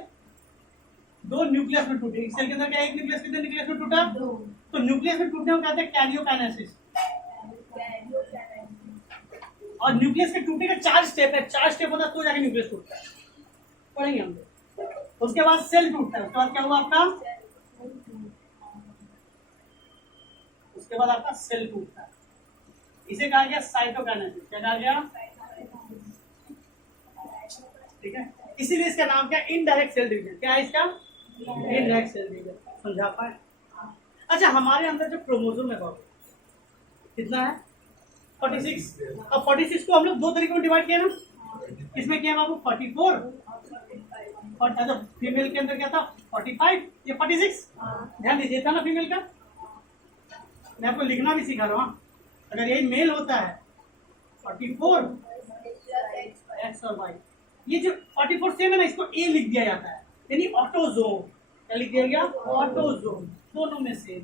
दो न्यूक्लियस में टूटे, एक सेल के अंदर क्या एक न्यूक्लियस कितने न्यूक्लियस में टूटा, तो न्यूक्लियस में टूटने को कहते हैं कैरियोकाइनेसिस। और न्यूक्लियस के टूटने का 4 स्टेप है, 4 स्टेप होता है तो जाके न्यूक्लियस टूटता है, पढ़ेंगे हम लोग। उसके बाद सेल टूटता है, उसके बाद क्या हुआ आपका, उसके बाद आपका सेल टूटता है, इसे कहा गया साइटोकाइनेसिस। क्या कहा गया, ठीक है, इसीलिए इसका नाम क्या, इनडायरेक्ट सेल डिवीजन। क्या है इसका, इनडायरेक्ट सेल डिवीजन। समझा पाए। अच्छा हमारे अंदर जो क्रोमोसोम है बाबू कितना है, 46। अब 46 को हम लोग 2 तरीकों में डिवाइड किया ना, किसमें किया बाबू, 44 और अच्छा फीमेल के अंदर क्या था 45, ये 46। ध्यान दीजिए था ना फीमेल का, मैं आपको लिखना भी सिखा रहा हूँ। अगर यही मेल होता है 44 एक्स और वाई, ये जो 44 सेम है ना, इसको ए लिख दिया जाता है, यानी ऑटोजोम। क्या लिख दिया गया, ऑटोजोम, दोनों में सेम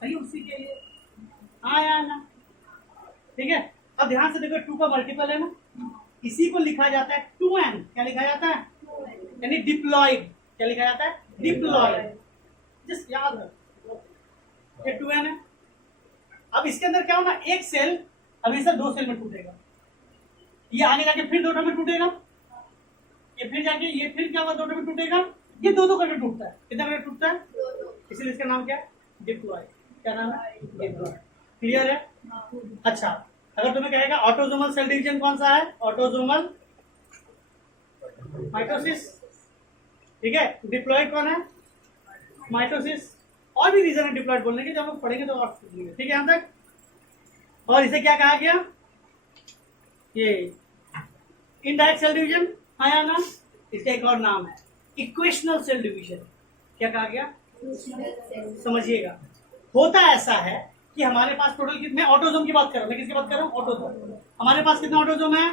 सही, उसी के लिए आया ना, ठीक है। अब ध्यान से देखो 2 का मल्टीपल है ना, इसी को लिखा जाता है 2n। क्या लिखा जाता है, यानी डिप्लॉयड। क्या लिखा जाता है, डिप्लॉयड। जस्ट याद रखो ये 2n है। अब इसके अंदर क्या होगा, एक सेल हमेशा 2 सेल में टूटेगा, ये आगे जाके फिर 2 में टूटेगा, ये फिर जाके ये फिर क्या होगा 2 में टूटेगा, ये 2 करके टूटता है। कितना करके टूटता है, इसलिए इसका नाम क्या है, डिप्लॉयड। क्या नाम है, डिप्लॉयड। क्लियर है। अच्छा अगर तुम्हें कहेगा ऑटोजोमल सेल डिवीजन कौन सा है, ऑटोजोमल माइटोसिस, ठीक है। डिप्लॉयड कौन है, माइटोसिस। और भी रीजन है डिप्लॉयड बोलने के, जब हम लोग पढ़ेंगे तो और सीखेंगे, ठीक है यहाँ तक। और इसे क्या कहा गया, ये इनडायरेक्ट सेल डिवीजन आया ना, इसका एक और नाम है इक्वेशनल सेल डिवीजन। क्या कहा गया, समझिएगा। होता ऐसा है कि हमारे पास टोटल कितने, ऑटोजोम की बात कर रहा हूं मैं, किसकी बात कर रहा हूं, ऑटोजोम। हमारे पास कितने ऑटोजोम है,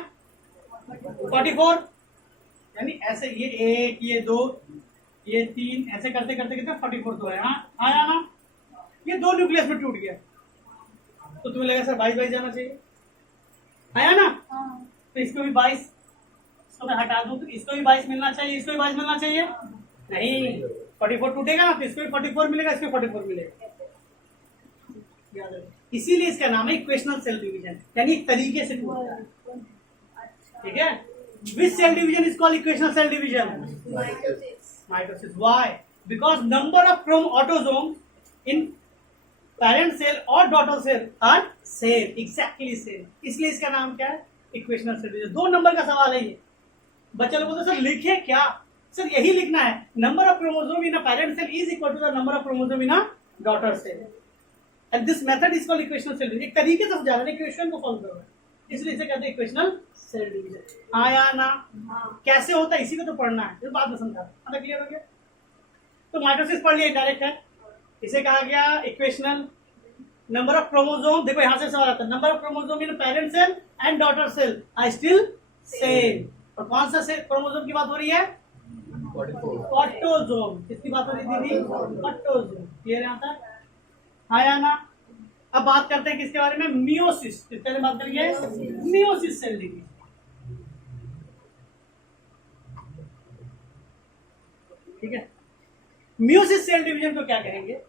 44, यानी ऐसे ये 1 ये 2 ये 3 ऐसे करते करते कितने 44 तो है। हाँ आया ना, ये 2 न्यूक्लियस में टूट गया, तो तुम्हें लगा सर 22 जाना चाहिए, आया ना, तो इसको भी 22, इसको मैं हटा दूं तो इसको भी 22 मिलना चाहिए, इसको भी 22 मिलना चाहिए, नहीं 44 टूटेगा ना, तो इसको भी 44 मिलेगा, इसको 44 मिलेगा। इसीलिए इसका नाम है इक्वेशनल सेल डिवीजन, यानी एक तरीके से टूटता है, ठीक है। Which cell division is called equational cell division, mitosis. Why, because number of chrome autosome in parent cell और daughter cell are same, exactly same, इसलिए इसका नाम क्या है, इक्वेशनल सेल डिवीजन। 2 नंबर का सवाल है ये, बच्चे लोग बोलते सर लिखे क्या, सर यही लिखना है, number of chromosome in a parent cell is equal to the number of chromosome in a daughter cell, and this method is called equational cell division. एक तरीके से समझा रहा है, इक्वेशन को फॉलो कर रहा है, इसलिए इसे कहते हैं इक्वेशनल सेल डिवीजन। आया ना, कैसे होता है इसी को तो पढ़ना है, इस बात में समझा, मतलब क्लियर हो गया। तो माइटोसिस पढ़ लिया, डायरेक्ट है, इसे कहा गया इक्वेशनल। नंबर ऑफ क्रोमोसोम, देखो यहां से सवाल आता है, number of chromosome in parent cell and daughter cell are still same. और कौन सा सेल क्रोमोसोम की बात हो रही है, ऑटोजोम। किसकी बात हो रही है दीदी, ऑटोजोम। क्लियर यहां तक, आया ना। अब बात करते हैं किसके बारे में, मियोसिस। किसके बारे में बात करेंगे, मियोसिस सेल डिवीजन, ठीक है। मियोसिस सेल डिवीजन को क्या कहेंगे,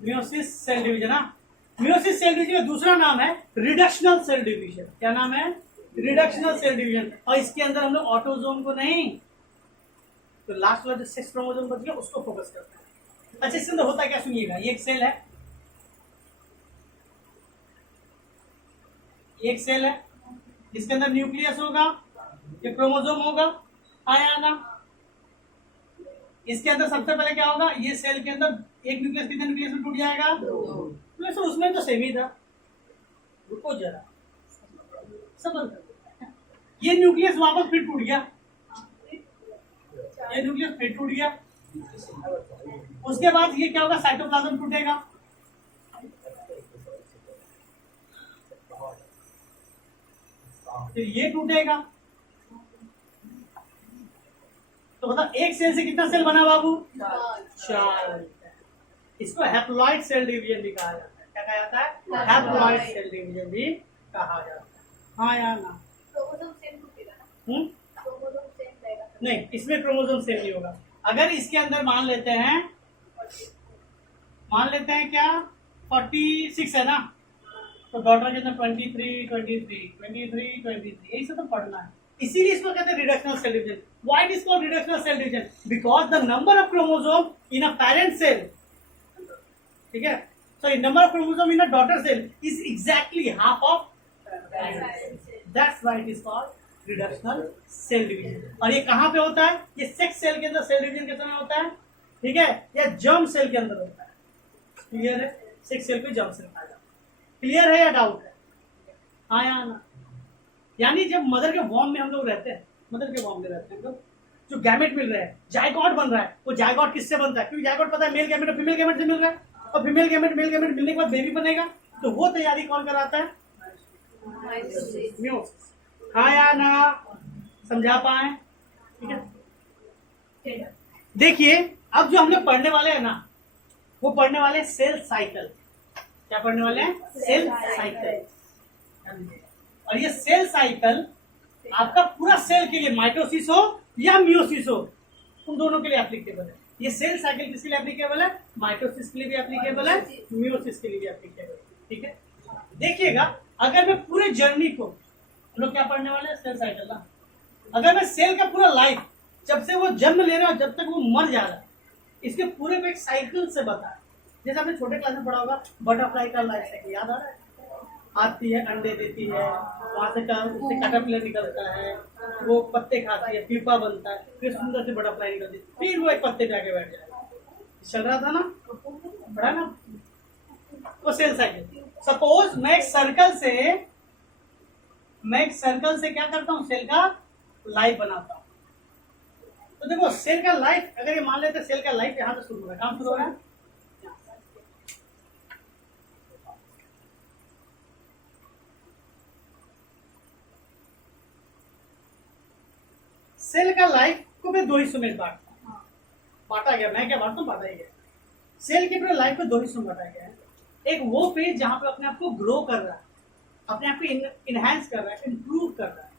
meiosis cell division. Meiosis cell division का दूसरा नाम है रिडक्शनल सेल डिवीजन। क्या नाम है, रिडक्शनल सेल डिवीजन। और इसके अंदर हम लोग ऑटोजोम को नहीं, तो लास्ट वाला जो 6 क्रोमोसोम बच गया उसको फोकस करते हैं। अच्छा इसके अंदर होता क्या, सुनिएगा, ये एक सेल है, एक सेल है, इसके अंदर न्यूक्लियस होगा, ये क्रोमोसोम होगा, आया ना। इसके अंदर सबसे पहले क्या होगा, ये सेल के अंदर एक न्यूक्लियस कितने न्यूक्लियस में टूट जाएगा, तो उसमें तो सेम ही था, रुको जरा समझ, ये न्यूक्लियस वापस फिर टूट गया, ये न्यूक्लियस फिर टूट गया, उसके बाद ये क्या होगा, साइटोप्लाज्म टूटेगा, फिर ये टूटेगा। तो मतलब एक सेल से कितना सेल बना बाबू? 4। इसको हैप्लॉइड सेल डिवीजन भी कहा जाता है। क्या कहा जाता है? हैप्लॉइड सेल डिवीजन भी कहा जाता है। हाँ या ना? क्रोमोसोम सेम टूटेगा ना? क्रोमोसोम सेम रहेगा? नहीं, इसमें क्रोमोसोम सेम नहीं होगा। अगर इसके अंदर मान लेते हैं क्या 46 है ना, तो डॉटर के अंदर 23 यही सब तो पढ़ना है। इसीलिए इसको कहते हैं reductional cell division. Why it is called reductional cell division? Because the number of chromosome in a parent cell, ठीक है, so the number of chromosome in a daughter cell is exactly half of that's why it is called reductional cell division। और ये कहाँ पे होता है? ये sex cell के अंदर सेल डिवीजन किस तरह होता है, ठीक है, या जर्म सेल के अंदर होता है। क्लियर है? सेक्स सेल पे जर्म सेल कहा जाता है। क्लियर है या डाउट है? हाँ या ना? यानी जब मदर के वॉर्म में हम लोग रहते हैं, तो जो गैमेट मिल रहा है, जायगॉट बन रहा है, वो जायगॉट किससे बनता है? क्योंकि जायगॉट पता है मेल गैमेट और फीमेल गैमेट से मिल रहा है, और फीमेल गैमेट मेल गैमेट मिलने के बाद बेबी बनेगा। तो वो तैयारी कौन कराता है? मियोसिस। हाँ या ना? समझा पाए? ठीक है। देखिए अब जो हम लोग पढ़ने वाले हैं ना, वो पढ़ने वाले सेल साइकिल। क्या पढ़ने वाले हैं? Cell cycle. और ये सेल साइकिल आपका पूरा सेल के लिए, माइटोसिस हो या मियोसिस हो, उन दोनों के लिए एप्लीकेबल है। ये सेल साइकिल किसके लिए एप्लीकेबल है? माइटोसिस के लिए भी एप्लीकेबल है, मियोसिस के लिए भी एप्लीकेबल है। ठीक है, देखिएगा अगर मैं पूरे जर्नी को, हम लोग क्या पढ़ने वाले हैं? सेल साइकिल ना। अगर मैं सेल का पूरा लाइफ, जब से वो जन्म ले रहा है जब तक वो मर जा रहा है, इसके पूरे को एक साइकिल से बताया। जैसे आपने छोटे क्लास में पढ़ा होगा बटरफ्लाई का लाइफ साइकिल, याद आ रहा है? आती है, अंडे देती है, वहां से उससे कैटरपिलर निकलता है, वो पत्ते खाती है, पीपा बनता है, फिर सुंदर से बटरफ्लाई निकलती है, फिर वो एक पत्ते पे आके बैठ जाएगा। चल रहा था ना, पढ़ा ना? वो सेल साइकिल। सपोज मैं एक सर्कल से क्या करता हूँ? सेल का लाइफ बनाता हूँ। तो देखो सेल का लाइफ, अगर ये मान लेते सेल का लाइफ यहाँ से शुरू हो रहा है, कहाँ शुरू हो रहा है? सेल का लाइफ को मैं दो हिस्सों में बांटा गया। मैं क्या बांटता हूँ? बांटा ही गया। सेल के पूरे लाइफ को दो हिस्सों में बांटा गया है। एक वो फेज जहां पे अपने आप को ग्रो कर रहा है, अपने आप को इनहेंस कर रहा है, इंप्रूव कर रहा है,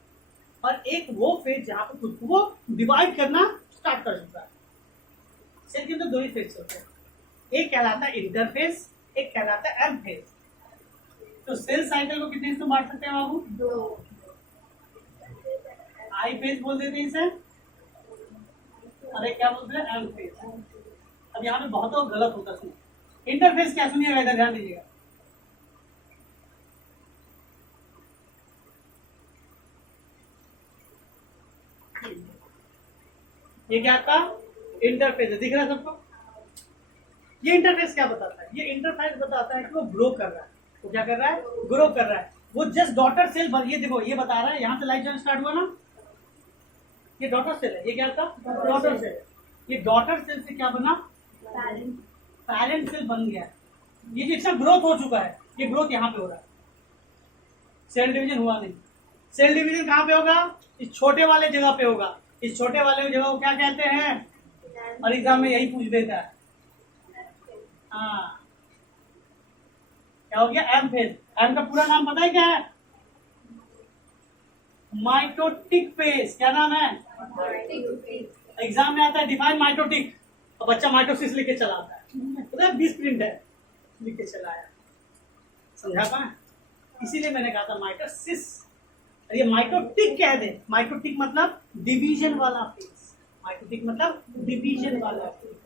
और एक वो फेज जहां पे खुद को डिवाइड करना स्टार्ट कर चुका है। सेल के अंदर दो ही फेज होते हैं, एक कहलाता है इंटरफेज, एक कहलाता है एम फेज। तो सेल साइकिल को कितने हिस्सों बांट सकते हैं बाबू? दो। आई फेज बोल देते हैं इसे, अरे क्या बोलते हैं? M phase. अब यहाँ पे बहुत गलत होता है। इंटरफेस क्या? सुनिएगा इधर, ध्यान दीजिएगा। ये क्या था? इंटरफेस है, दिख रहा है सबको? ये इंटरफेस क्या बताता है? ये इंटरफेस बताता है कि वो ग्रो कर रहा है। वो क्या कर रहा है? ग्रो कर रहा है। वो जस्ट डॉटर सेल, ये देखो ये बता रहा है, यहाँ से लाइफ जाना स्टार्ट हुआ ना, ये डॉटर सेल है। ये क्या था? Daughter cell. ये डॉटर सेल से क्या बना? पैरेंट सेल बन गया। ये जो इसका ग्रोथ हो चुका है, ये ग्रोथ यहाँ पे हो रहा है, सेल डिवीजन हुआ नहीं। सेल डिवीजन कहाँ पे होगा? इस छोटे वाले जगह पे होगा। इस छोटे वाले जगह को क्या कहते हैं? और एग्जाम में यही पूछ देता है। हाँ, क्या हो गया? M phase. एम का पूरा नाम पता है क्या है? Mitotic phase. क्या नाम है? एग्जाम में आता है डिफाइन माइटोटिक, और बच्चा माइटोसिस लिख के चला आता है। 20 प्रिंट है, लिख के चला आया। समझा पाए? इसीलिए मैंने कहा था माइटोसिस। ये माइटोटिक कह दे। माइटोटिक मतलब डिवीजन वाला फेज। माइटोटिक मतलब डिवीजन वाला फेज।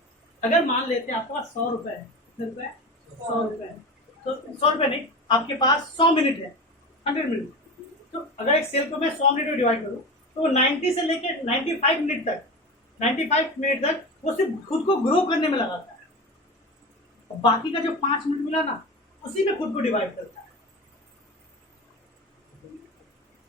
अगर मान लेते हैं आपके पास 100 रुपए है, कितने रुपए? 100 रुपए। तो 100 रुपए नहीं, आपके पास 100 मिनट है, 100 मिनट। तो अगर एक सेल को मैं 100 मिनट में डिवाइड करूं, तो 90 से लेकर 95 मिनट तक वो सिर्फ खुद को ग्रो करने में लगाता है, और बाकी का जो 5 मिनट मिला ना, उसी में खुद को डिवाइड करता है।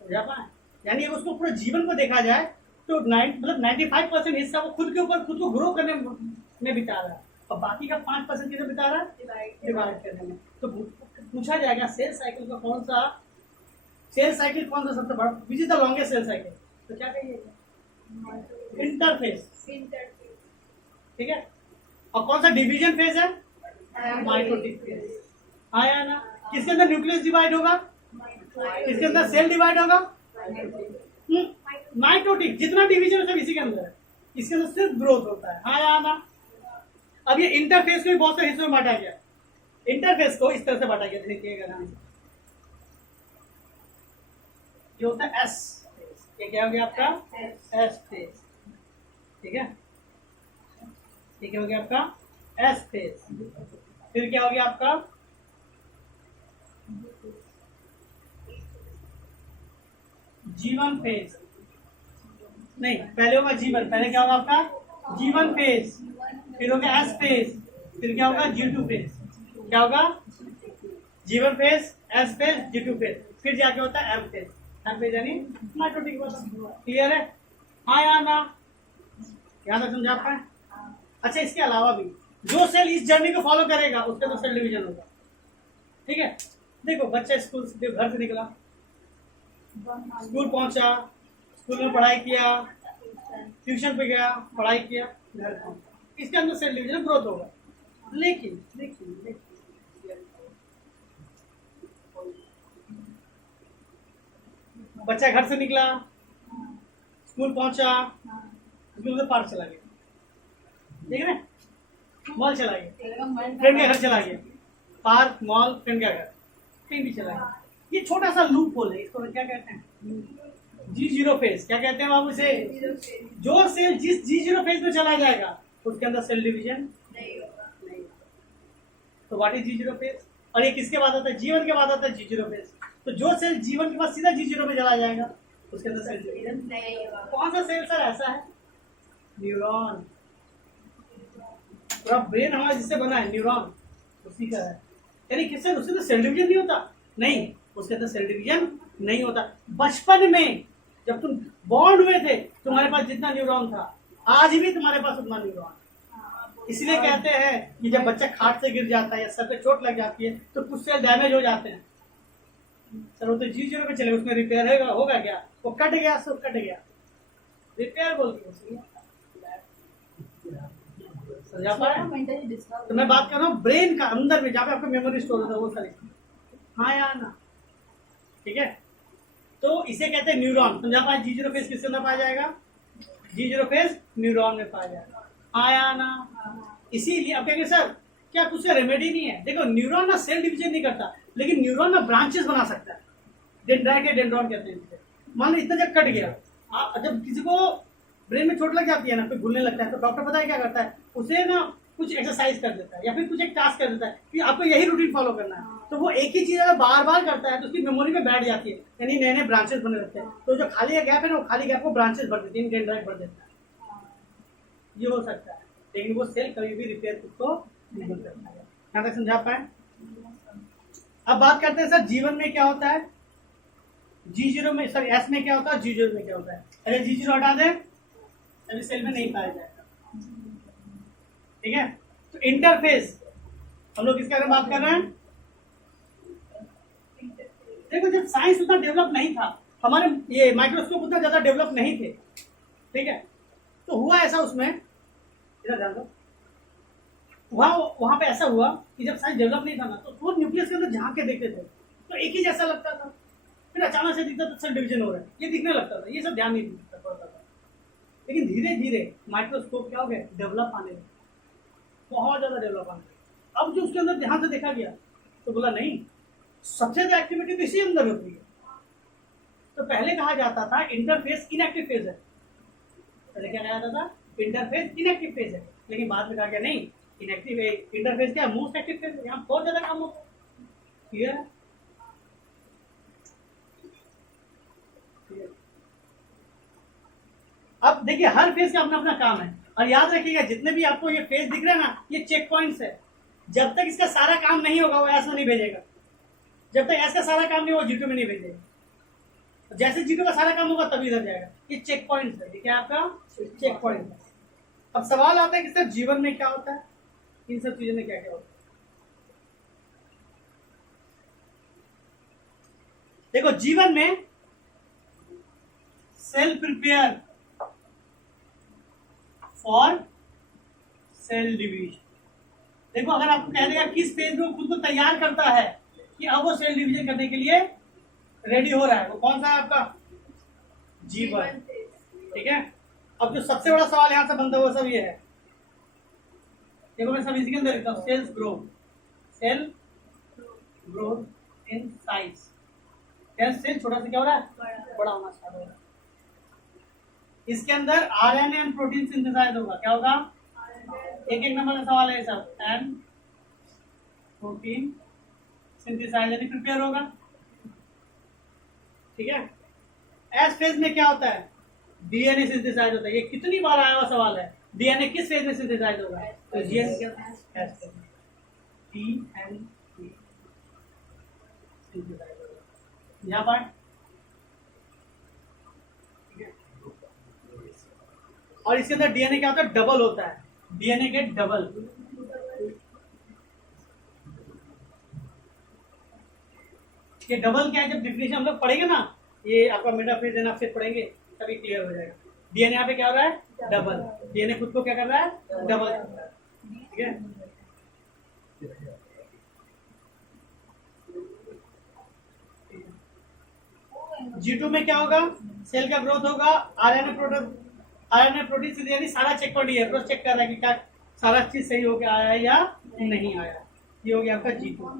समझा पाए? यानी उसको पूरे जीवन को देखा जाए तो 95% हिस्सा वो खुद के ऊपर, खुद को ग्रो करने में बिता रहा है, और बाकी का 5% किसे बिता रहा है? डिवाइड करने में। तो पूछा जाएगा सेल साइकिल का कौन सा सेल साइकिल कौन सा सबसे बड़ा, which is the longest cell cycle, तो क्या कहिएगा, इंटरफेज, इंटरफेस। ठीक है। और कौन सा डिवीजन फेज है, माइटोटिक फेज। हाँ या ना, किसके अंदर न्यूक्लियस डिवाइड होगा, किसके अंदर सेल डिवाइड होगा, माइटोटिक। जितना डिवीजन है सब इसी के अंदर है, इसके अंदर सिर्फ ग्रोथ होता है। हाँ या ना। अब ये इंटरफेस को भी बहुत से हिस्सों में बांटा गया, इंटरफेस को इस तरह से बांटा गया, देखिएगा ध्यान से, जो होता है एस फेज, ये क्या हो गया आपका, एस फेज, ठीक है, ये क्या हो गया आपका एस फेज। फिर क्या हो गया आपका G1 फेज, नहीं पहले होगा G1, पहले क्या होगा आपका G1 फेज, फिर होगा S फेज, फिर क्या होगा G2 फेज, क्या होगा G1 phase, S phase, G2 phase, फिर जाके होता है M फेज। M फेज यानी माइटोटिक। क्लियर है, हाँ या ना, यहाँ तक समझा पाए। अच्छा, इसके अलावा भी जो सेल इस जर्नी को फॉलो करेगा उसका तो सेल डिवीजन होगा, ठीक है। देखो बच्चा स्कूल से, घर से निकला, स्कूल पहुंचा, स्कूल में पढ़ाई किया, ट्यूशन पे गया, पढ़ाई किया, घर पहुंचा, इसके अंदर सेल डिवीजन ग्रोथ होगा। लेकिन लेकिन लेकिन बच्चा घर से निकला, स्कूल पहुंचा, स्कूल से पार्क चला गया, ठीक है ना, मॉल चला गया, फ्रेंड के घर चला गया, पार्क मॉल फ्रेंड का घर, कहीं भी चला गया। ये छोटा सा लूप होल है, इसको क्या कहते हैं, G0 फेज। क्या कहते हैं बाबू इसे, जो सेल जिस G0 फेज में चला जाएगा उसके अंदर सेल डिवीजन नहीं होगा। तो व्हाट इज G0 फेज, और ये किसके बाद आता है, G1 के बाद आता है G0 फेज। तो जो सेल G1 के बाद सीधा G0 में चला जाएगा उसके अंदर सेल डिवीजन नहीं होगा। कौन सा सेल सर ऐसा है, न्यूरॉन। पूरा ब्रेन हमारा जिससे बना है न्यूरॉन, उसी का है। यानी किससे, उससे तो सेल डिवीजन नहीं होता, नहीं उसके अंदर सेल डिवीजन नहीं होता। बचपन में जब तुम बॉर्न हुए थे तुम्हारे पास जितना न्यूरॉन था, आज भी तुम्हारे पास उतना न्यूरॉन। इसलिए कहते हैं कि जब बच्चा खाट से गिर जाता है या सर पे चोट लग जाती है तो कुछ सेल डैमेज हो जाते हैं। सर वो तो G0 पे चले, उसमें रिपेयर होगा क्या, वो कट गया, सब कट गया, रिपेयर बोलती है। समझा पा रहे हैं? तो मैं बात कर रहा हूँ ब्रेन का अंदर में, जहाँ पे आपका मेमोरी स्टोर होता है वो सारी, हाँ या ना, ठीक है। तो इसे कहते हैं न्यूरॉन। समझा पाए, G0 फेज किसके अंदर पाया जाएगा, G0 फेज न्यूरॉन में पाया जाएगा, हाँ या ना। इसीलिए अब कहेंगे सर क्या कुछ रेमेडी नहीं है। देखो न्यूरॉन ना सेल डिवीजन नहीं करता, लेकिन न्यूरॉन ना ब्रांचेस बना सकता है, डेंड्राइट कहते हैं। मान लो इतना जब कट गया, जब किसी को ब्रेन में चोट लग जाती है ना, फिर भूलने लगता है, तो डॉक्टर पता है क्या करता है, उसे ना कुछ एक्सरसाइज कर देता है या फिर कुछ एक टास्क कर देता है कि आपको यही रूटीन फॉलो करना है। तो वो एक ही चीज अगर बार बार करता है तो उसकी मेमोरी में बैठ जाती है, यानी नए नए ब्रांचेस बने रहते हैं। तो जो खाली गैप है ना, वो खाली गैप को ब्रांचेस भर देती है, डेंड्राइट भर देता है। ये हो सकता है, लेकिन वो सेल कभी भी रिपेयर खुद को नहीं कर सकता है। यहाँ तक समझा पाए। अब बात करते हैं सर जीवन में क्या होता है, G0 में, सर S में क्या होता है, G0 में क्या होता है। अगर G0 हटा दें तभी सेल में नहीं पाया जाएगा, ठीक है। तो इंटरफेस, हम लोग किसके बारे में बात कर रहे हैं। देखो जब साइंस उतना डेवलप नहीं था, हमारे ये माइक्रोस्कोप उतना ज्यादा डेवलप नहीं थे, ठीक है, तो हुआ ऐसा उसमें, इधर ध्यान दो, वहां पे ऐसा हुआ कि जब साइंस डेवलप नहीं था ना, तो वो न्यूक्लियस के अंदर झांक के देखते थे तो एक ही जैसा लगता था, फिर अचानक से दिखता था सेल डिवीजन हो रहा है, ये दिखने लगता था, ये सब ध्यान नहीं पड़ता था। लेकिन धीरे धीरे माइक्रोस्कोप क्या हो गया, डेवलप आने लगे, बहुत ज्यादा डेवलप आने लगे। अब जो उसके अंदर ध्यान से देखा गया तो बोला नहीं, सबसे ज्यादा एक्टिविटी तो इसी अंदर होती है। तो पहले कहा जाता था इंटरफेस इनएक्टिव फेज है, पहले क्या कहा जाता था, इंटरफेस इनएक्टिव फेज है, लेकिन बाद में कहा गया नहीं, इनएक्टिव इंटरफेस क्या है, मोस्ट एक्टिव फेज है, यहाँ बहुत ज्यादा काम होता है। क्लियर है। अब देखिए हर फेज का अपना अपना काम है, और याद रखिएगा जितने भी आपको ये फेज दिख रहे हैं ना, ये चेक पॉइंट्स है। जब तक इसका सारा काम नहीं होगा वो ऐसा नहीं भेजेगा, जब तक ऐसा सारा काम नहीं होगा G2 में नहीं भेजेगा। जैसे G2 का सारा काम होगा तभी इधर जाएगा। ये चेक पॉइंट्स है, ठीक है, आपका चेक पॉइंट है। अब सवाल आता है कि सर जीवन में क्या होता है, इन सब चीजों में क्या क्या होता है। देखो जीवन में cell prepare for cell division. देखो अगर आपको कह देगा किस फेज में वो खुद को तैयार करता है कि अब वो सेल डिवीजन करने के लिए रेडी हो रहा है, वो कौन सा है आपका? जीवन। ठीक है, अब जो सबसे बड़ा सवाल यहां से बनता हुआ सब ये है, देखो मैं सब इसी के अंदर लिखता हूं, cells grow, cell growth in size. Cell छोटा से क्या हो रहा है? बड़ा होना स्टार्ट हो रहा है। इसके अंदर आरएनए एंड प्रोटीन सिंथेसाइज होगा। क्या होगा? एक एक नंबर का सवाल है सब। एंड प्रोटीन सिंथेसाइज यानी प्रिपेयर होगा। ठीक है, एस फेज में क्या होता है? डीएनए सिंथेसाइज होता है। ये कितनी बार आया हुआ सवाल है, डीएनए किस फेज में सिंथेसाइज होगा? तो डीएनए क्या होता है? एस फेज में। टीएनए सिंथेसाइज होगा यहाँ पर। और इसके अंदर डीएनए क्या होता है? डबल होता है, डीएनए के डबल। ये डबल क्या है? जब डिफिनेशन हम लोग पढ़ेंगे ना, ये आपका मेटाफेज है ना, फिर पढ़ेंगे तभी क्लियर हो जाएगा। डीएनए यहाँ पे क्या हो रहा है? डबल। डीएनए खुद को क्या कर रहा है? डबल कर रहा है। ठीक है, G2 में क्या होगा? सेल का ग्रोथ होगा, आरएनए प्रोटीन से यानी सारा चेक कर लिया, क्रॉस चेक कर रहा है कि क्या सारा चीज सही हो गया, आया या नहीं आया। ये हो गया आपका G2।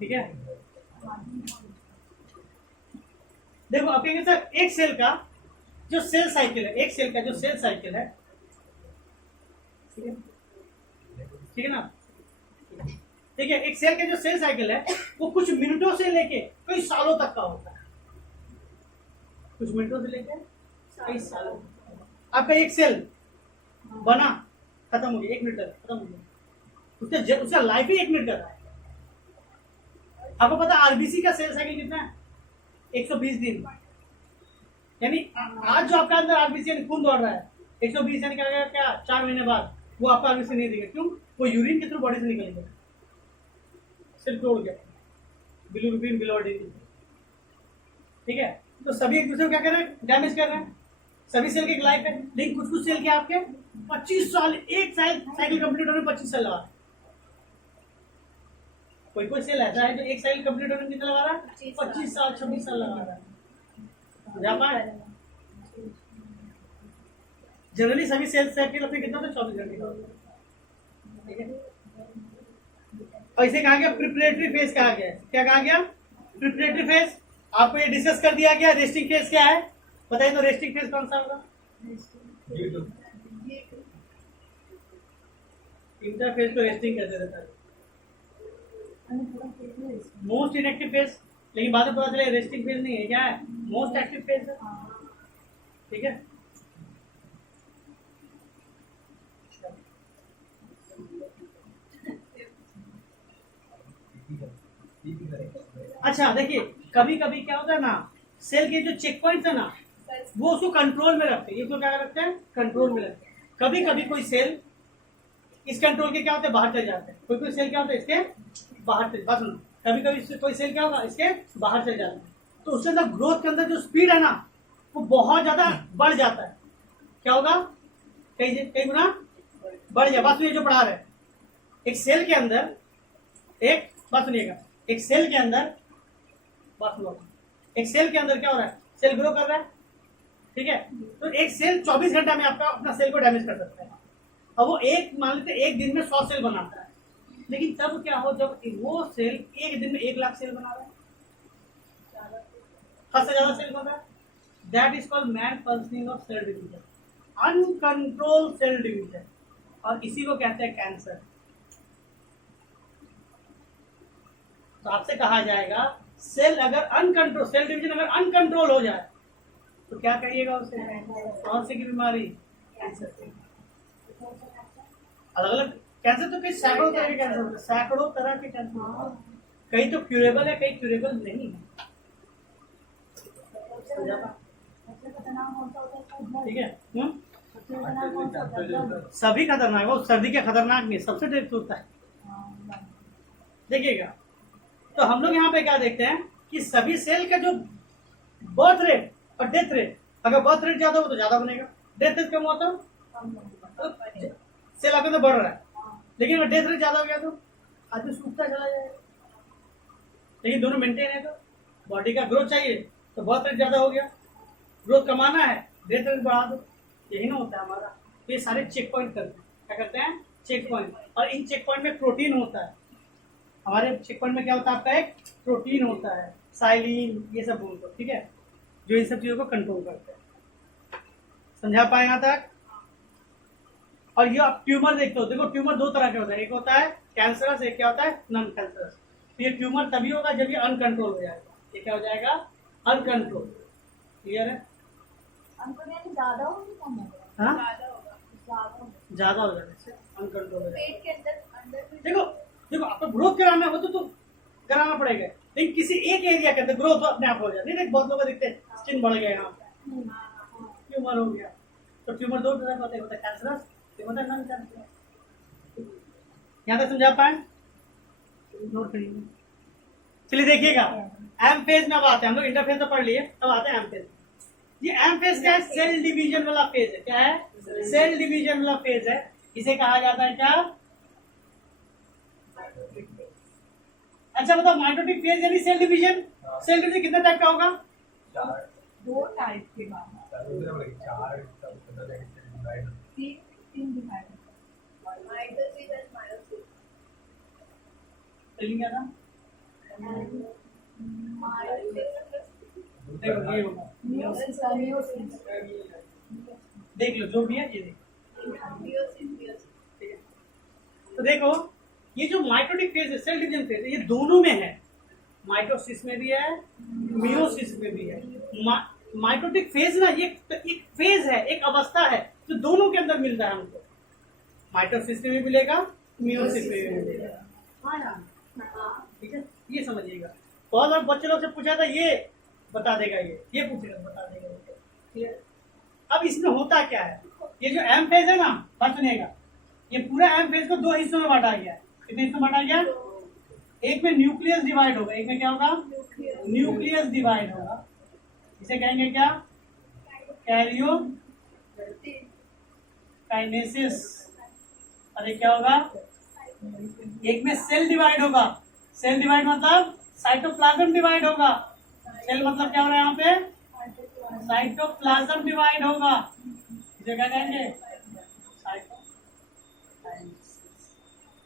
ठीक है, देखो अब कहेंगे सर एक सेल का जो सेल साइकिल है, एक सेल का जो सेल साइकिल है, ठीक है ना? ठीक है, एक सेल का जो सेल साइकिल है वो कुछ मिनटों से लेके कई सालों तक का होता है। कुछ मिनटों से लेके कई सालों। आपका एक सेल बना, खत्म हो गया, 1 मिनट खत्म हो गया, उसका लाइफ ही 1 मिनट का है। आपको पता आरबीसी का सेल साइकिल कितना है? 120 दिन। यानी आज जो आपका अंदर आरबीसी यानी खून दौड़ रहा है, 120 यानी क्या 4 महीने बाद वो आपका आरबीसी नहीं देगा। क्यों? वो यूरिन के थ्रू बॉडी से निकल गया, सेल तोड़ गया, बिलिरुबिन बिलिरुबिन। ठीक है, तो सभी एक दूसरे को क्या कर रहे हैं? डैमेज कर रहे हैं। सभी सेल की लाइफ है, लेकिन कुछ कुछ सेल के आपके 25 साल, एक साइकिल कंप्लीट होने में 25 साल लगा। कोई कोई सेल ऐसा है जो एक साइकिल कंप्लीट होने में कितना लगा रहा है? 25 साल 26 साल लगा रहा है। जनरली सभी सेल साइकिल अपने कितना होता है? 24 घंटे का। ठीक है, और इसे कहा गया प्रिपरेटरी फेज कहा गया। क्या कहा गया? Preparatory phase. आपको ये डिस्कस कर दिया गया। रेस्टिंग फेज क्या है बताइए तो? रेस्टिंग फेज कौन सा होगा? इंटरफेज को रेस्टिंग कहते रहता है, मोस्ट इनएक्टिव फेज। लेकिन बाद में पता चले रेस्टिंग फेज नहीं है, क्या है? मोस्ट एक्टिव फेज है। ठीक है, अच्छा देखिए कभी कभी क्या होता है ना, सेल के जो चेक पॉइंट्स है ना वो उसको कंट्रोल में रखते हैं। इसको क्या रखते हैं? कंट्रोल में रखते हैं। कभी कभी कोई सेल इस कंट्रोल के क्या होते हैं? बाहर चले जाते हैं। कोई कोई सेल क्या होता है? इसके बाहर चले, बात सुनो, कभी कभी कोई सेल क्या होगा? इसके बाहर चले जाते हैं। तो उसके अंदर ग्रोथ के अंदर जो स्पीड है ना वो बहुत ज्यादा बढ़ जाता है। क्या होगा? कई गुना बढ़ जाए। बात सुनिए जो पढ़ा रहे हैं, एक सेल के अंदर एक बात सुनिएगा, एक सेल के अंदर बात सुनो, एक सेल के अंदर क्या हो रहा है? सेल ग्रो कर रहा है। ठीक है, तो एक सेल 24 घंटा में आपका अपना सेल को डैमेज कर सकता है। अब वो एक मान लेते एक दिन में 100 सेल बनाता है, लेकिन तब क्या हो जब वो सेल एक दिन में 1 लाख सेल बना रहा है, 10 से ज्यादा सेल बन रहा है। That is called mad functioning of cell division, uncontrol cell division, और इसी को कहते हैं कैंसर। तो आपसे कहा जाएगा सेल अगर अनकंट्रोल, सेल डिवीजन अगर अनकंट्रोल हो जाए तो क्या करिएगा उसे? कौन सी की बीमारी? कैंसर। अलग अलग कैंसर तो कई सैकड़ों तरह के कैंसर होते हैं, सैकड़ों तरह के कैंसर। कई तो क्यूरेबल है, कई क्यूरेबल नहीं है। ठीक है, सभी खतरनाक है, वो सर्दी के खतरनाक नहीं, सबसे डेंजर होता है। देखिएगा, तो हम लोग यहाँ पे क्या देखते हैं कि सभी सेल का जो बर्थ रेट और डेथ रेट, अगर बर्थ रेट ज्यादा हो तो ज्यादा बनेगा, डेथ रेट कम हुआ तो सेल आपके अंदर बढ़ रहा है, लेकिन अगर डेथ रेट ज्यादा हो गया तो आदमी सूखता चला जाएगा। लेकिन दोनों मेंटेन है, तो बॉडी का ग्रोथ चाहिए तो बर्थ रेट ज्यादा हो गया, ग्रोथ कमाना है डेथ रेट बढ़ा दो, यही ना होता है हमारा। तो ये सारे चेक पॉइंट करते हैं, क्या करते हैं, चेक पॉइंट। और इन चेक पॉइंट में प्रोटीन होता है, हमारे चेक पॉइंट में क्या होता है, आपका एक प्रोटीन होता है, साइलिन, ये सब बोलते, ठीक है, जो इन सब चीजों को कंट्रोल करते हैं। समझा पाए यहाँ तक? और ये आप ट्यूमर देखते हो, देखो ट्यूमर दो तरह के होते हैं, एक होता है कैंसरस, एक क्या होता है, नॉन कैंसरस। तो ये ट्यूमर तभी होगा जब ये अनकंट्रोल हो जाएगा, ये क्या हो जाएगा, अनकंट्रोल। क्लियर है? अंकुर यानी ज्यादा हो कि कम हो? हाँ, ज्यादा होगा, ज्यादा होगा। ज्यादा हो जाने से अनकंट्रोल हो जाएगा। पेट के अंदर भी देखो देखो, आपको ग्रोथ कराना हो तो कराना पड़ेगा, लेकिन किसी एक एरिया के अंदर ग्रोथ अपने आप हो जाए। नहीं, बहुत लोग दिखते हैं स्किन बढ़ गया, यहाँ ट्यूमर हो गया। तो ट्यूमर दो तरह का होता है, एक होता है कैंसरस, एक होता है नॉन कैंसरस। यहाँ तक समझा पाए? नोट करिए। चलिए देखिएगा, एम फेज में अब आते हैं, हम लोग इंटरफेज तो पढ़ लिए, अब आते हैं एम फेज। ये एम फेज क्या है, सेल डिवीजन वाला फेज है। क्या है, सेल डिवीजन वाला फेज है। इसे कहा जाता है क्या, अच्छा बताओ, माइटोटिक फेज यानी सेल डिवीजन। सेल डिवीजन कितने टाइप का होगा, दो टाइप के बाद तीन divide mitosis and meiosis. Spelling क्या था, देखो ये होगा, मियोसिस और मियोसिस। देख लो जो भी है, ये देखो, मियोसिस मियोसिस। ठीक है। तो देखो ये जो माइटोटिक फेज है, सेल डिवीजन फेज है, ये दोनों में है, माइटोसिस में भी है, मियोसिस में भी है। माइटोटिक फेज ना, ये एक फेज है, एक अवस्था है जो दोनों के अंदर मिल रहा है हमको, माइटोसिस में भी मिलेगा, मियोसिस में भी मिलेगा। हाँ यार, ठीक है, ये समझिएगा। बहुत बार बच्चे लोग से पूछा था, ये बता देगा, ये पूछेगा बता देगा, ठीक है। अब इसमें होता क्या है, ये जो एम फेज है ना, बात सुनिएगा, ये पूरा एम फेज को दो हिस्सों में बांटा गया है। कितने हिस्सों में बांटा गया, एक में न्यूक्लियस डिवाइड होगा, एक में क्या होगा, न्यूक्लियस डिवाइड होगा। इसे कहेंगे क्या, कैरियो काइनेसिस। और एक क्या होगा, एक में सेल डिवाइड होगा, सेल डिवाइड मतलब साइटोप्लाज्म डिवाइड होगा। सेल मतलब क्या हो रहा है यहाँ पे, साइटोप्लाज्म डिवाइड होगा। इसे क्या कहेंगे,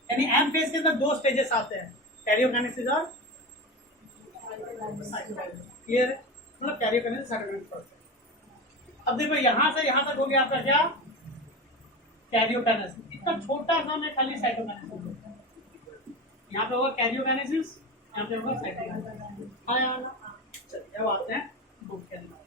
यानी एम फेज के अंदर दो स्टेजेस आते हैं, कैरियोकाइनेसिस और क्लियर, मतलब कैरियोकाइनेसिस साइटोकाइनेसिस। अब देखो यहाँ से यहाँ तक हो गया आपका क्या, कैरियोकाइनेसिस। इतना छोटा सा में खाली साइटोकाइनेसिस, यहाँ पे होगा कैरियोकाइनेसिस, यहाँ पे होगा साइटोकाइनेसिस। हाँ यार, चलिए अब आते हैं बुक के अंदर।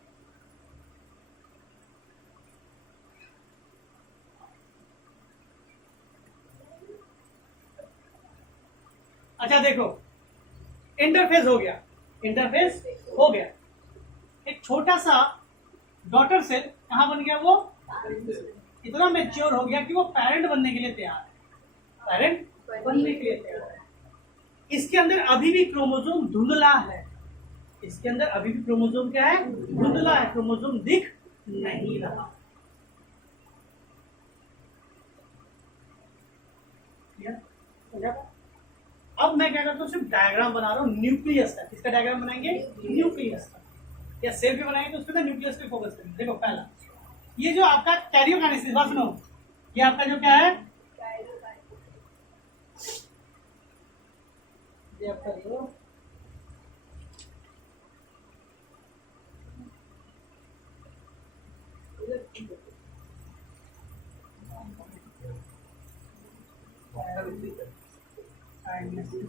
अच्छा देखो, इंटरफेस हो गया, इंटरफेस हो गया। एक छोटा सा डॉटर सेल कहाँ बन गया, वो इतना मैच्योर हो गया कि वो पेरेंट बनने के लिए तैयार है, पेरेंट बनने के लिए तैयार है। इसके अंदर अभी भी क्रोमोसोम धुंधला है, इसके अंदर अभी भी क्रोमोसोम क्या है, धुंधला है, क्रोमोसोम दिख नहीं रहा। अब मैं क्या करता हूँ, सिर्फ डायग्राम बना रहा हूँ न्यूक्लियस का। किसका डायग्राम बनाएंगे, न्यूक्लियस का, या सेल भी बनाएंगे तो उसके अंदर न्यूक्लियस पे फोकस करेंगे। देखो पहला, ये जो आपका कैरियोकाइनेसिस, बात सुनो, ये आपका जो क्या है, ये आपका जो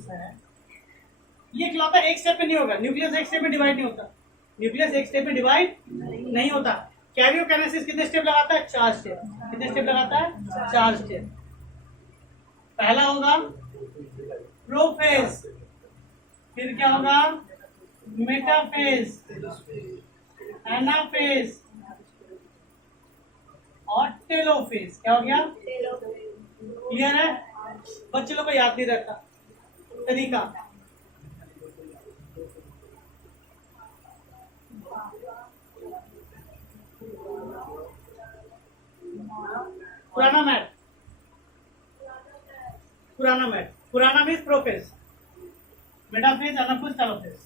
है, ये खिलाता एक स्टेप में नहीं होगा, न्यूक्लियस एक स्टेप में डिवाइड नहीं होता, न्यूक्लियस एक स्टेप में डिवाइड नहीं होता। कैरियोकाइनेसिस कितने स्टेप लगाता है, 4 स्टेप। कितने स्टेप लगाता है, 4 स्टेप। पहला होगा प्रोफेज, फिर क्या होगा, मेटाफेज, एनाफेज और टेलोफेज। क्या हो गया, क्लियर है? बच्चे लोग को याद नहीं रखता तरीका। पुराना मैट, पुराना मैट, पुराना means prophase, metaphase, anaphase, telophase.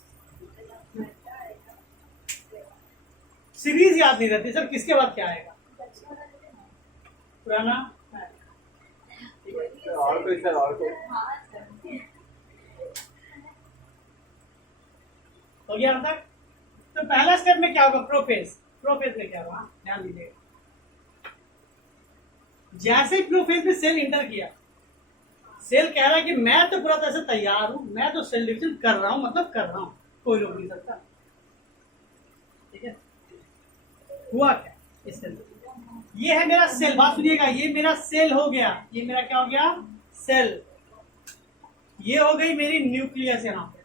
Series याद नहीं रहती सर, किसके बाद क्या आएगा? पुराना मैट। और कोई सर, और कोई? हो गया अब तक? तो पहला स्टेप में क्या होगा? प्रोफेज। प्रोफेज में क्या होगा ध्यान दीजिएगा। जैसे ही प्रोफेज में सेल इंटर किया, सेल कह रहा है कि मैं तो पूरा तरह से तैयार हूं, मैं तो सेल डिविजन कर रहा हूं, मतलब कर रहा हूं, कोई रोक नहीं सकता। ठीक है, हुआ क्या इसके अंदर? ये है मेरा सेल, बात सुनिएगा, ये मेरा सेल हो गया, ये मेरा क्या हो गया? सेल। ये हो गई मेरी न्यूक्लियस। यहां पे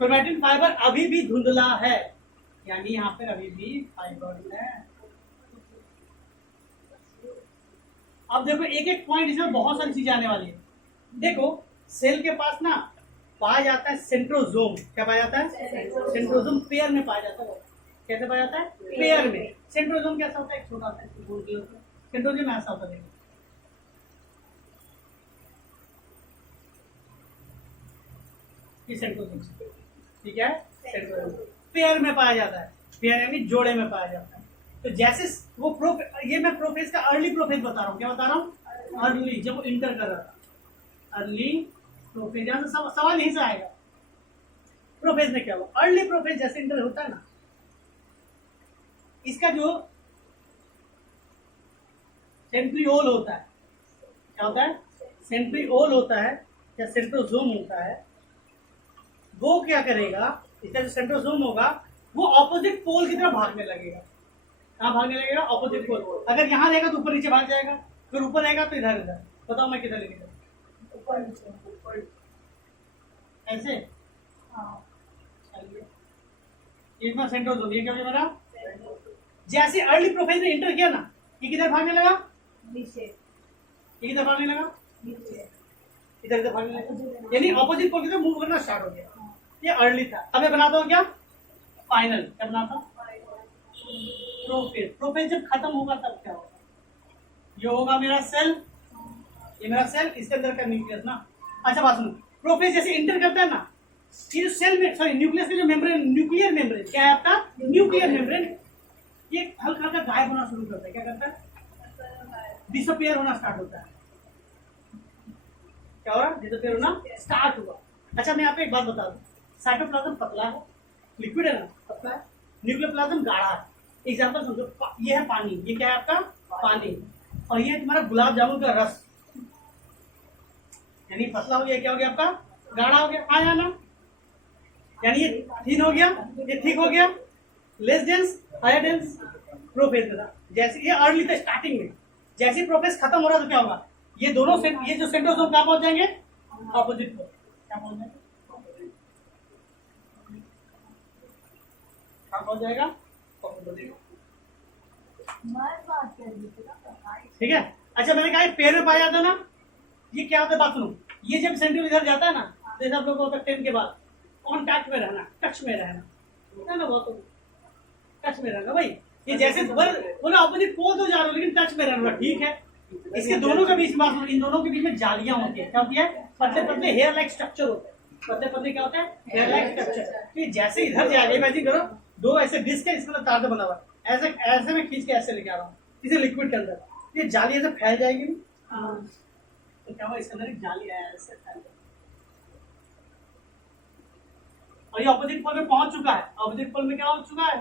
क्रोमैटिन फाइबर अभी भी धुंधला है, यानी यहाँ पर अभी भी फाइबर है। अब देखो एक एक पॉइंट, इसमें बहुत सारी चीजें आने वाली है। देखो सेल के पास ना पाया जाता है सेंट्रोजोम। क्या पाया जाता है? सेंट्रोजोम पेयर में पाया जाता है। कैसे पाया जाता है? पेयर में। सेंट्रोजोम कैसा होता है? एक छोटा सा सेंट्रोजोम ऐसा होता है, सेंट्रोजोम। ठीक है, सेंट्रोजोम पेयर में पाया जाता है। पेयर यानी जोड़े में पाया जाता है। तो जैसे वो ये मैं प्रोफेज का अर्ली प्रोफेज बता रहा हूँ। क्या बता रहा हूँ? अर्ली, जब वो इंटर कर रहा था, अर्ली प्रोफेज। यहां से सवाल यहीं से आएगा, प्रोफेज में क्या हुआ? अर्ली प्रोफेज जैसे इंटर होता है ना, इसका जो सेंट्रियोल होता है, क्या होता है? सेंट्रियोल होता है या सेंट्रोजोम होता है। वो क्या करेगा? इसका जो सेंट्रोजोम होगा वो ऑपोजिट पोल की तरफ भागने लगेगा। कहाँ भागने लगेगा? Opposite pole. अगर यहाँ रहेगा तो ऊपर नीचे भाग जाएगा, फिर ऊपर रहेगा तो इधर इधर। बताओ मैं किधर लेके जाऊँ? ऐसे। ये मेरा सेंट्रोजोम, ये क्या हो मेरा? जैसे अर्ली प्रोफेज ने इंटर किया ना, ये किधर भागने लगा? नीचे। ये किधर भागने लगा? नीचे। इधर इधर भागने लगा, यानी ऑपोजिट पोल की तरफ मूव करना स्टार्ट हो गया। ये अर्ली था। अब मैं बनाता हूँ क्या? फाइनल। क्या बनाता हूँ? प्रोफेज। प्रोफेज जब खत्म होगा तब क्या होगा? ये होगा मेरा सेल, ये मेरा सेल, इसके अंदर का न्यूक्लियस ना। अच्छा बात सुनो, प्रोफेज जैसे इंटर करता है ना, ये जो सेल में, सॉरी न्यूक्लियस का जो मेम्ब्रेन, न्यूक्लियर मेम्ब्रेन, क्या है आपका? न्यूक्लियर मेम्ब्रेन, ये हल्का हल्का गायब होना शुरू करता है। क्या करता है? डिसअपियर होना स्टार्ट होता है। क्या हो रहा है? डिसअपियर होना स्टार्ट हुआ। अच्छा मैं यहाँ पे एक बात बता दूं, साइटोप्लाज्म पतला है, लिक्विड है ना, पतला है। न्यूक्लियोप्लाज्म गाढ़ा है। एग्जाम्पल समझो, ये है पानी, ये क्या है आपका? पानी। और ये तुम्हारा गुलाब जामुन का रस, यानी पतला हो गया, क्या हो गया आपका? गाढ़ा हो गया। हाँ या ना? यानी ये थिन हो गया, ये थिक हो गया, less dense, higher dense. Prophase में था, जैसे ये अर्ली था स्टार्टिंग में, जैसे प्रोफेज खत्म हो रहा तो क्या होगा? ये दोनों ये जो सेंट्रोजोम कहाँ पहुंच जाएंगे? ऑपोजिट को। क्या पहुंच जाएंगे? कहाँ पहुंच जाएगा? ठीक है। अच्छा मैंने कहा पेड़ में पाया जाता ना, ये क्या होता है? बात सुनो, ये जब सेंट्रियोल इधर जाता है ना, जैसे आप लोग को होता है 10 के बाद कॉन्टैक्ट में रहना, टच में रहना, होता है ना, बहुत टच में रहना भाई। ये जैसे बोला ऑपोजिट पोल तो जा रहे हो लेकिन टच में रहना, ठीक है। इसके दोनों के बीच में, इन दोनों के बीच में जालियां होती है। क्या होती है? पतले पतले हेयर लाइक स्ट्रक्चर होते हैं। पतले पतले क्या होता है? Hair like structure. तो जैसे इधर जाएगा, इमेजिन करो दो ऐसे डिस्क है, इसके अंदर तार से बना हुआ है, ऐसे ऐसे में खींच के ऐसे लेके आ रहा हूँ इसे लिक्विड के अंदर, ये जाली ऐसे फैल जाएगी। तो क्या हुआ? इसके अंदर एक जाली है, ऐसे फैल जाएगी और ये ऑपोजिट पोल में पहुंच चुका है। ऑपोजिट पोल में क्या हो चुका है?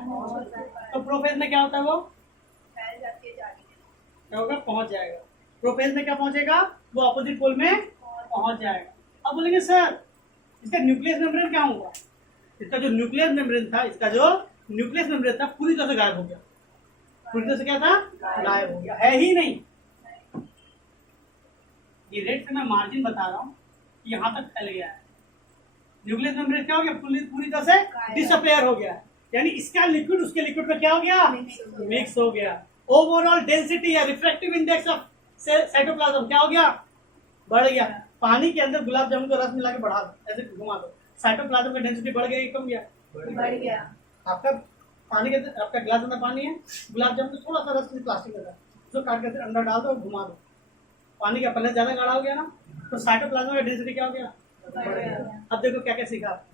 तो प्रोफेज में क्या होता है? वो फैल जाती है जाली। क्या होगा? पहुंच जाएगा। प्रोफेज में क्या पहुंचेगा? वो ऑपोजिट पोल में पहुंच जाएगा। अब बोलेंगे सर इसका न्यूक्लियस मेम्ब्रेन क्या होगा? इसका जो न्यूक्लियस मेम्ब्रेन था, इसका जो न्यूक्लियस मेम्ब्रेन था पूरी तरह से गायब हो गया। पूरी तरह से क्या था? गायब हो गया, है ही नहीं। ये रेड से मैं मार्जिन बता रहा हूँ, यहाँ तक फैल गया है। न्यूक्लियस मेम्ब्रेन क्या हो गया? पूरी तरह से डिसअपियर हो गया, यानी इसका लिक्विड उसके लिक्विड में क्या हो गया? मिक्स हो गया। ओवरऑल डेंसिटी या रिफ्रैक्टिव इंडेक्स ऑफ साइटोप्लाज्म क्या हो गया? बढ़ गया। पानी के अंदर गुलाब जामुन का रस मिला के बढ़ा दो, ऐसे घुमा दो, साइटोप्लाज्म का डेंसिटी बढ़ गया कि कम गया? बढ़ गया। आपका पानी के अंदर, आपका गिलास अंदर पानी है, गुलाब जामुन तो थोड़ा सा रस प्लास्टिक का, उसको काट के अंदर डाल दो और घुमा दो, पानी का पहले ज्यादा गाढ़ा हो गया ना, तो साइटोप्लाज्म का डेंसिटी क्या हो गया? अब देखो क्या क्या सीखा आपने।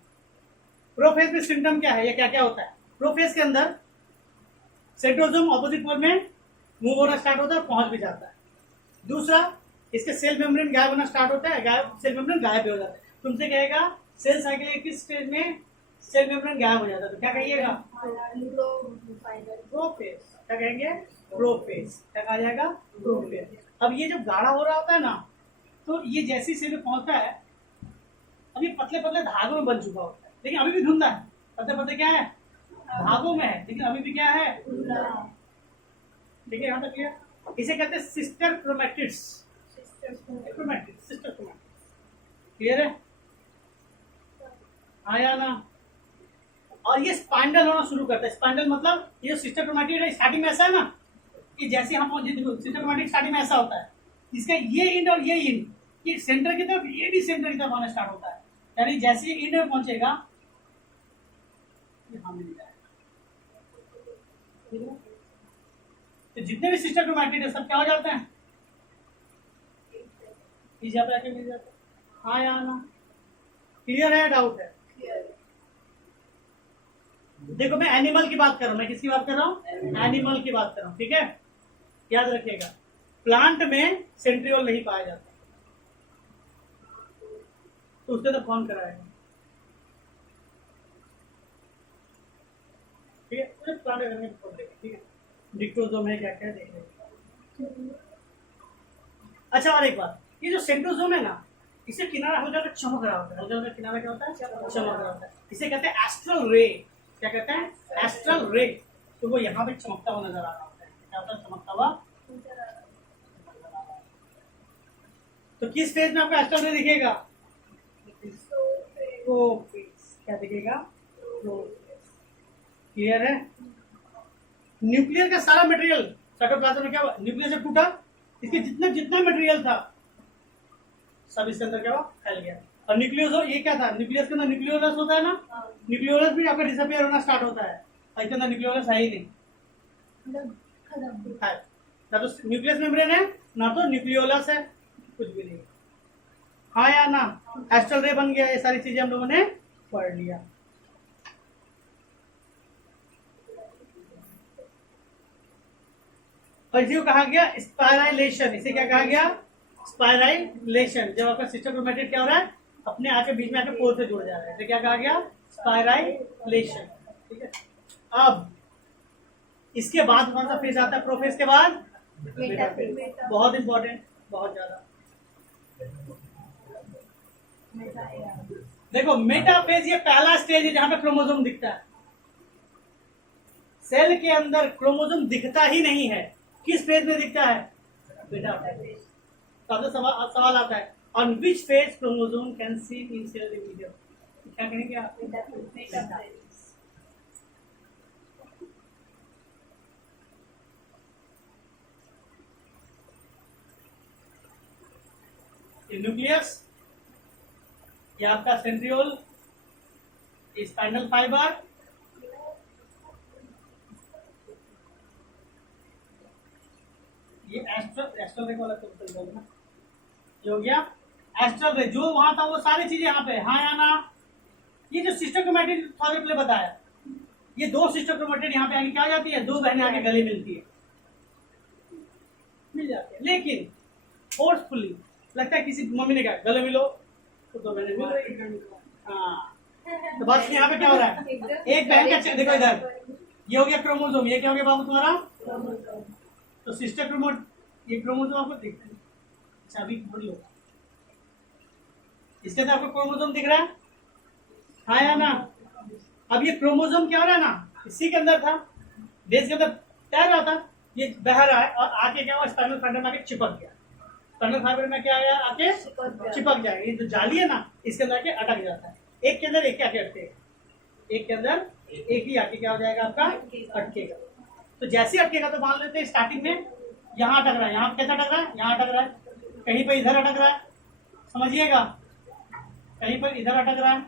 प्रोफेज में सिम्टम क्या है, ये क्या क्या होता है? प्रोफेज के अंदर सेंट्रोसोम ऑपोजिट पोल में मूव होना स्टार्ट होता है और पहुंच भी जाता है। दूसरा, इसके सेल मेम्ब्रेन गायब होना स्टार्ट होता है, गायब सेल मेम्ब्रेन गायब भी हो जाता है। तुमसे कहेगा सेल साइकिल के किस स्टेज में सेल मेम्ब्रेन गायब हो जाता है, तो क्या कहिएगा? प्रोफेज। क्या कहेंगे? प्रोफेज। क्या कहा जाएगा? प्रोफेज। अब ये जब गाढ़ा हो रहा होता है ना, तो ये जैसी सेल में पहुंचता है, अब ये पतले पतले धागों में बन चुका होता है, लेकिन अभी भी धुंधला है। पतले पतले क्या है? धागों में है, लेकिन अभी भी क्या है? ठीक है, यहाँ तक क्लियर? इसे कहते हैं sister chromatids. Sister chromatids clear है? आया ना? और ये स्पाइंडल होना शुरू करता है। स्पाइंडल मतलब ये जो सिस्टर क्रोमैटिड है, स्टार्टिंग में ऐसा है ना, कि जैसे हम पहुंचे, देखो सिस्टर क्रोमैटिड स्टार्टिंग में ऐसा होता है, इसका ये इंड और ये इंड, ये सेंटर की तरफ, ये भी सेंटर की तरफ आना स्टार्ट होता है। यानी जैसे ये इंड में पहुंचेगा, ये हमें मिल जाएगा। ठीक है? तो जितने भी सिस्टर क्रोमैटिड है सब क्या हो जाते हैं? इस जगह पे आके मिल जाते हैं। हाँ या ना? क्लियर है? डाउट है? देखो मैं एनिमल की बात कर रहा हूँ, मैं किसकी बात कर रहा हूँ? एनिमल की बात कर रहा हूँ। ठीक है, याद रखिएगा। प्लांट में सेंट्रियोल नहीं पाया जाता, तो उसके अंदर कौन कराएगा? ठीक है, प्लांट करने ठीक है, डिक्टोजोम है क्या क्या देखेंगे। अच्छा, और एक बात, ये जो सेंट्रोसोम है ना, इसे किनारा हो जाकर चमक रहा होता है। हो जाकर किनारा क्या होता है? चमक रहा होता है। इसे कहते हैं एस्ट्रल रे। क्या कहते हैं? एस्ट्रल रे। तो वो यहाँ पे चमकता हुआ नजर आ रहा होता है। क्या होता है? चमकता हुआ। तो किस फेज में आपको एस्ट्रल रे दिखेगा? क्या दिखेगा? क्लियर है? न्यूक्लियर का सारा मटेरियल साइटोप्लाज्म में क्या हुआ? न्यूक्लियस से टूटा, इसके जितना जितना मटेरियल था सब इसके अंदर क्या हुआ? फैल गया। और न्यूक्लियस, ये क्या था? न्यूक्लियस के अंदर न्यूक्लियोलस होता है ना, न्यूक्लियोलस भी आपका डिसअपियर होना स्टार्ट होता है। और इसके अंदर न्यूक्लियोलस है ही नहीं, है ना तो न्यूक्लियस मेम्ब्रेन है, ना तो न्यूक्लियोलस है, कुछ भी नहीं। हाँ या ना? एस्ट्रल रे बन गया। ये सारी चीजें हम लोगों ने पढ़ लिया। और इसी को कहा गया स्पाइराइलेशन। इसे क्या कहा गया? स्पाइराइलेशन। जब आपका सिस्टर क्रोमैटिड क्या हो रहा है? अपने आके बीच में आके पोल से जुड़ जा रहा है, इसे क्या कहा गया? स्पाइराइलेशन। ठीक है, अब इसके बाद कौन सा फेज आता है? प्रोफेज के बाद मेटाफेज। बहुत इंपॉर्टेंट, बहुत ज्यादा। देखो मेटाफेज ये पहला स्टेज है जहां पे क्रोमोसोम दिखता है। सेल के अंदर क्रोमोसोम दिखता ही नहीं है। किस फेज में दिखता है? मेटाफेज। तो सवाल आता है, on which phase chromosome can see in cell division? क्या कहेंगे आप? न्यूक्लियस, ये आपका सेंट्रियोल, स्पाइनल फाइबर, ये एस्ट्रल रे वाला ना, ये हो गया एस्ट्रल रे। जो वहां था वो सारी चीजें यहाँ पे। हाँ या ना? ये जो सिस्टर क्रोमैटिड थोड़ा पहले बताया, ये दो सिस्टर क्रोमैटिड यहाँ पे आगे क्या जाती है? दो बहनें आगे गले मिलती है, मिल जाती है, लेकिन फोर्सफुली लगता है किसी मम्मी ने कहा गले मिलो, तो दो बहनें मिल रही। हाँ, तो बस यहाँ पे क्या हो रहा है? एक बहन का देखो इधर, ये हो गया क्रोमोसोम, ये क्या हो गया बाबू तुम्हारा? तो सिस्टर क्रोमोसोम, ये क्रोमोसोम आपको दिखता है। अच्छा, अभी थोड़ी होगा, इसके अंदर आपको क्रोमोसोम दिख रहा है। हाँ या ना? अब ये क्रोमोसोम क्या हो रहा है ना, इसी के अंदर था, बेस के अंदर तैर रहा था, ये बह रहा है और आके क्या हुआ? स्पाइनल फाइबर में आके चिपक गया। स्पाइनल फाइबर में क्या आया? आके चिपक जाएगा। ये जो जाली है ना, इसके अंदर आके अटक जाता है। एक के अंदर एक आके अटकेगा, एक के अंदर एक ही आके क्या हो जाएगा? आपका अटकेगा। तो जैसे अटकेगा तो मान लेते हैं स्टार्टिंग में यहाँ अटक रहा है, यहाँ कैसा अटक रहा है? यहाँ अटक रहा है, कहीं पर इधर अटक रहा है, समझिएगा, कहीं पर इधर अटक रहा है,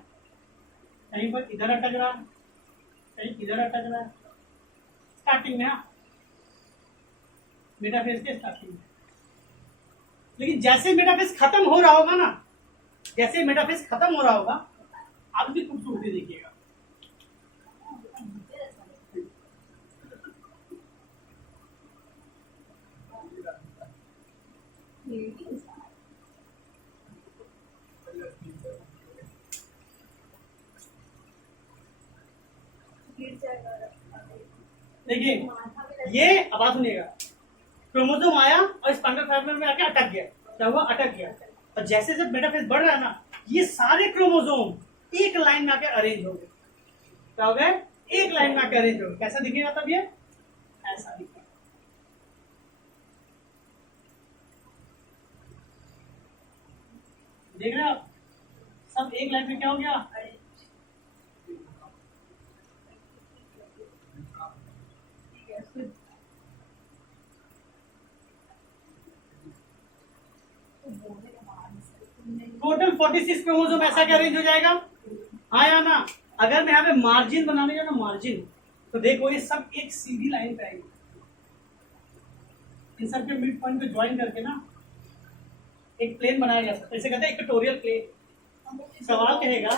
कहीं पर इधर अटक रहा है, कहीं इधर अटक रहा है, स्टार्टिंग में, हाँ, मेटाफेज के स्टार्टिंग में। लेकिन जैसे मेटाफेज खत्म हो रहा होगा ना, जैसे मेटाफेज खत्म हो रहा होगा, आप भी खूबसूरती देखिएगा। देखिए ये, अब आप सुनिएगा, क्रोमोसोम आया और स्पाइनल फाइबर में आके अटक गया। क्या हुआ? अटक गया। और जैसे जब मेटाफेज बढ़ रहा है ना, ये सारे क्रोमोसोम एक लाइन में आके अरेंज हो गए। क्या हो गए? एक लाइन में आके अरेंज हो गए। कैसा दिखेगा तब ये? ऐसा दिखेगा। देख रहे हो आप? सब एक लाइन में क्या हो गया? टोटल 46 क्रोमोसोम ऐसा क्या अरेंज हो जाएगा? हाँ या ना? अगर मैं यहाँ पे मार्जिन बनाने जाऊँ ना, मार्जिन, तो देखो ये सब एक सीधी लाइन पे आएगी। इन सब के मिड पॉइंट को ज्वाइन करके ना एक प्लेन बनाया जा सकता है। इसे कहते हैं इक्वेटोरियल प्लेन। सवाल कहेगा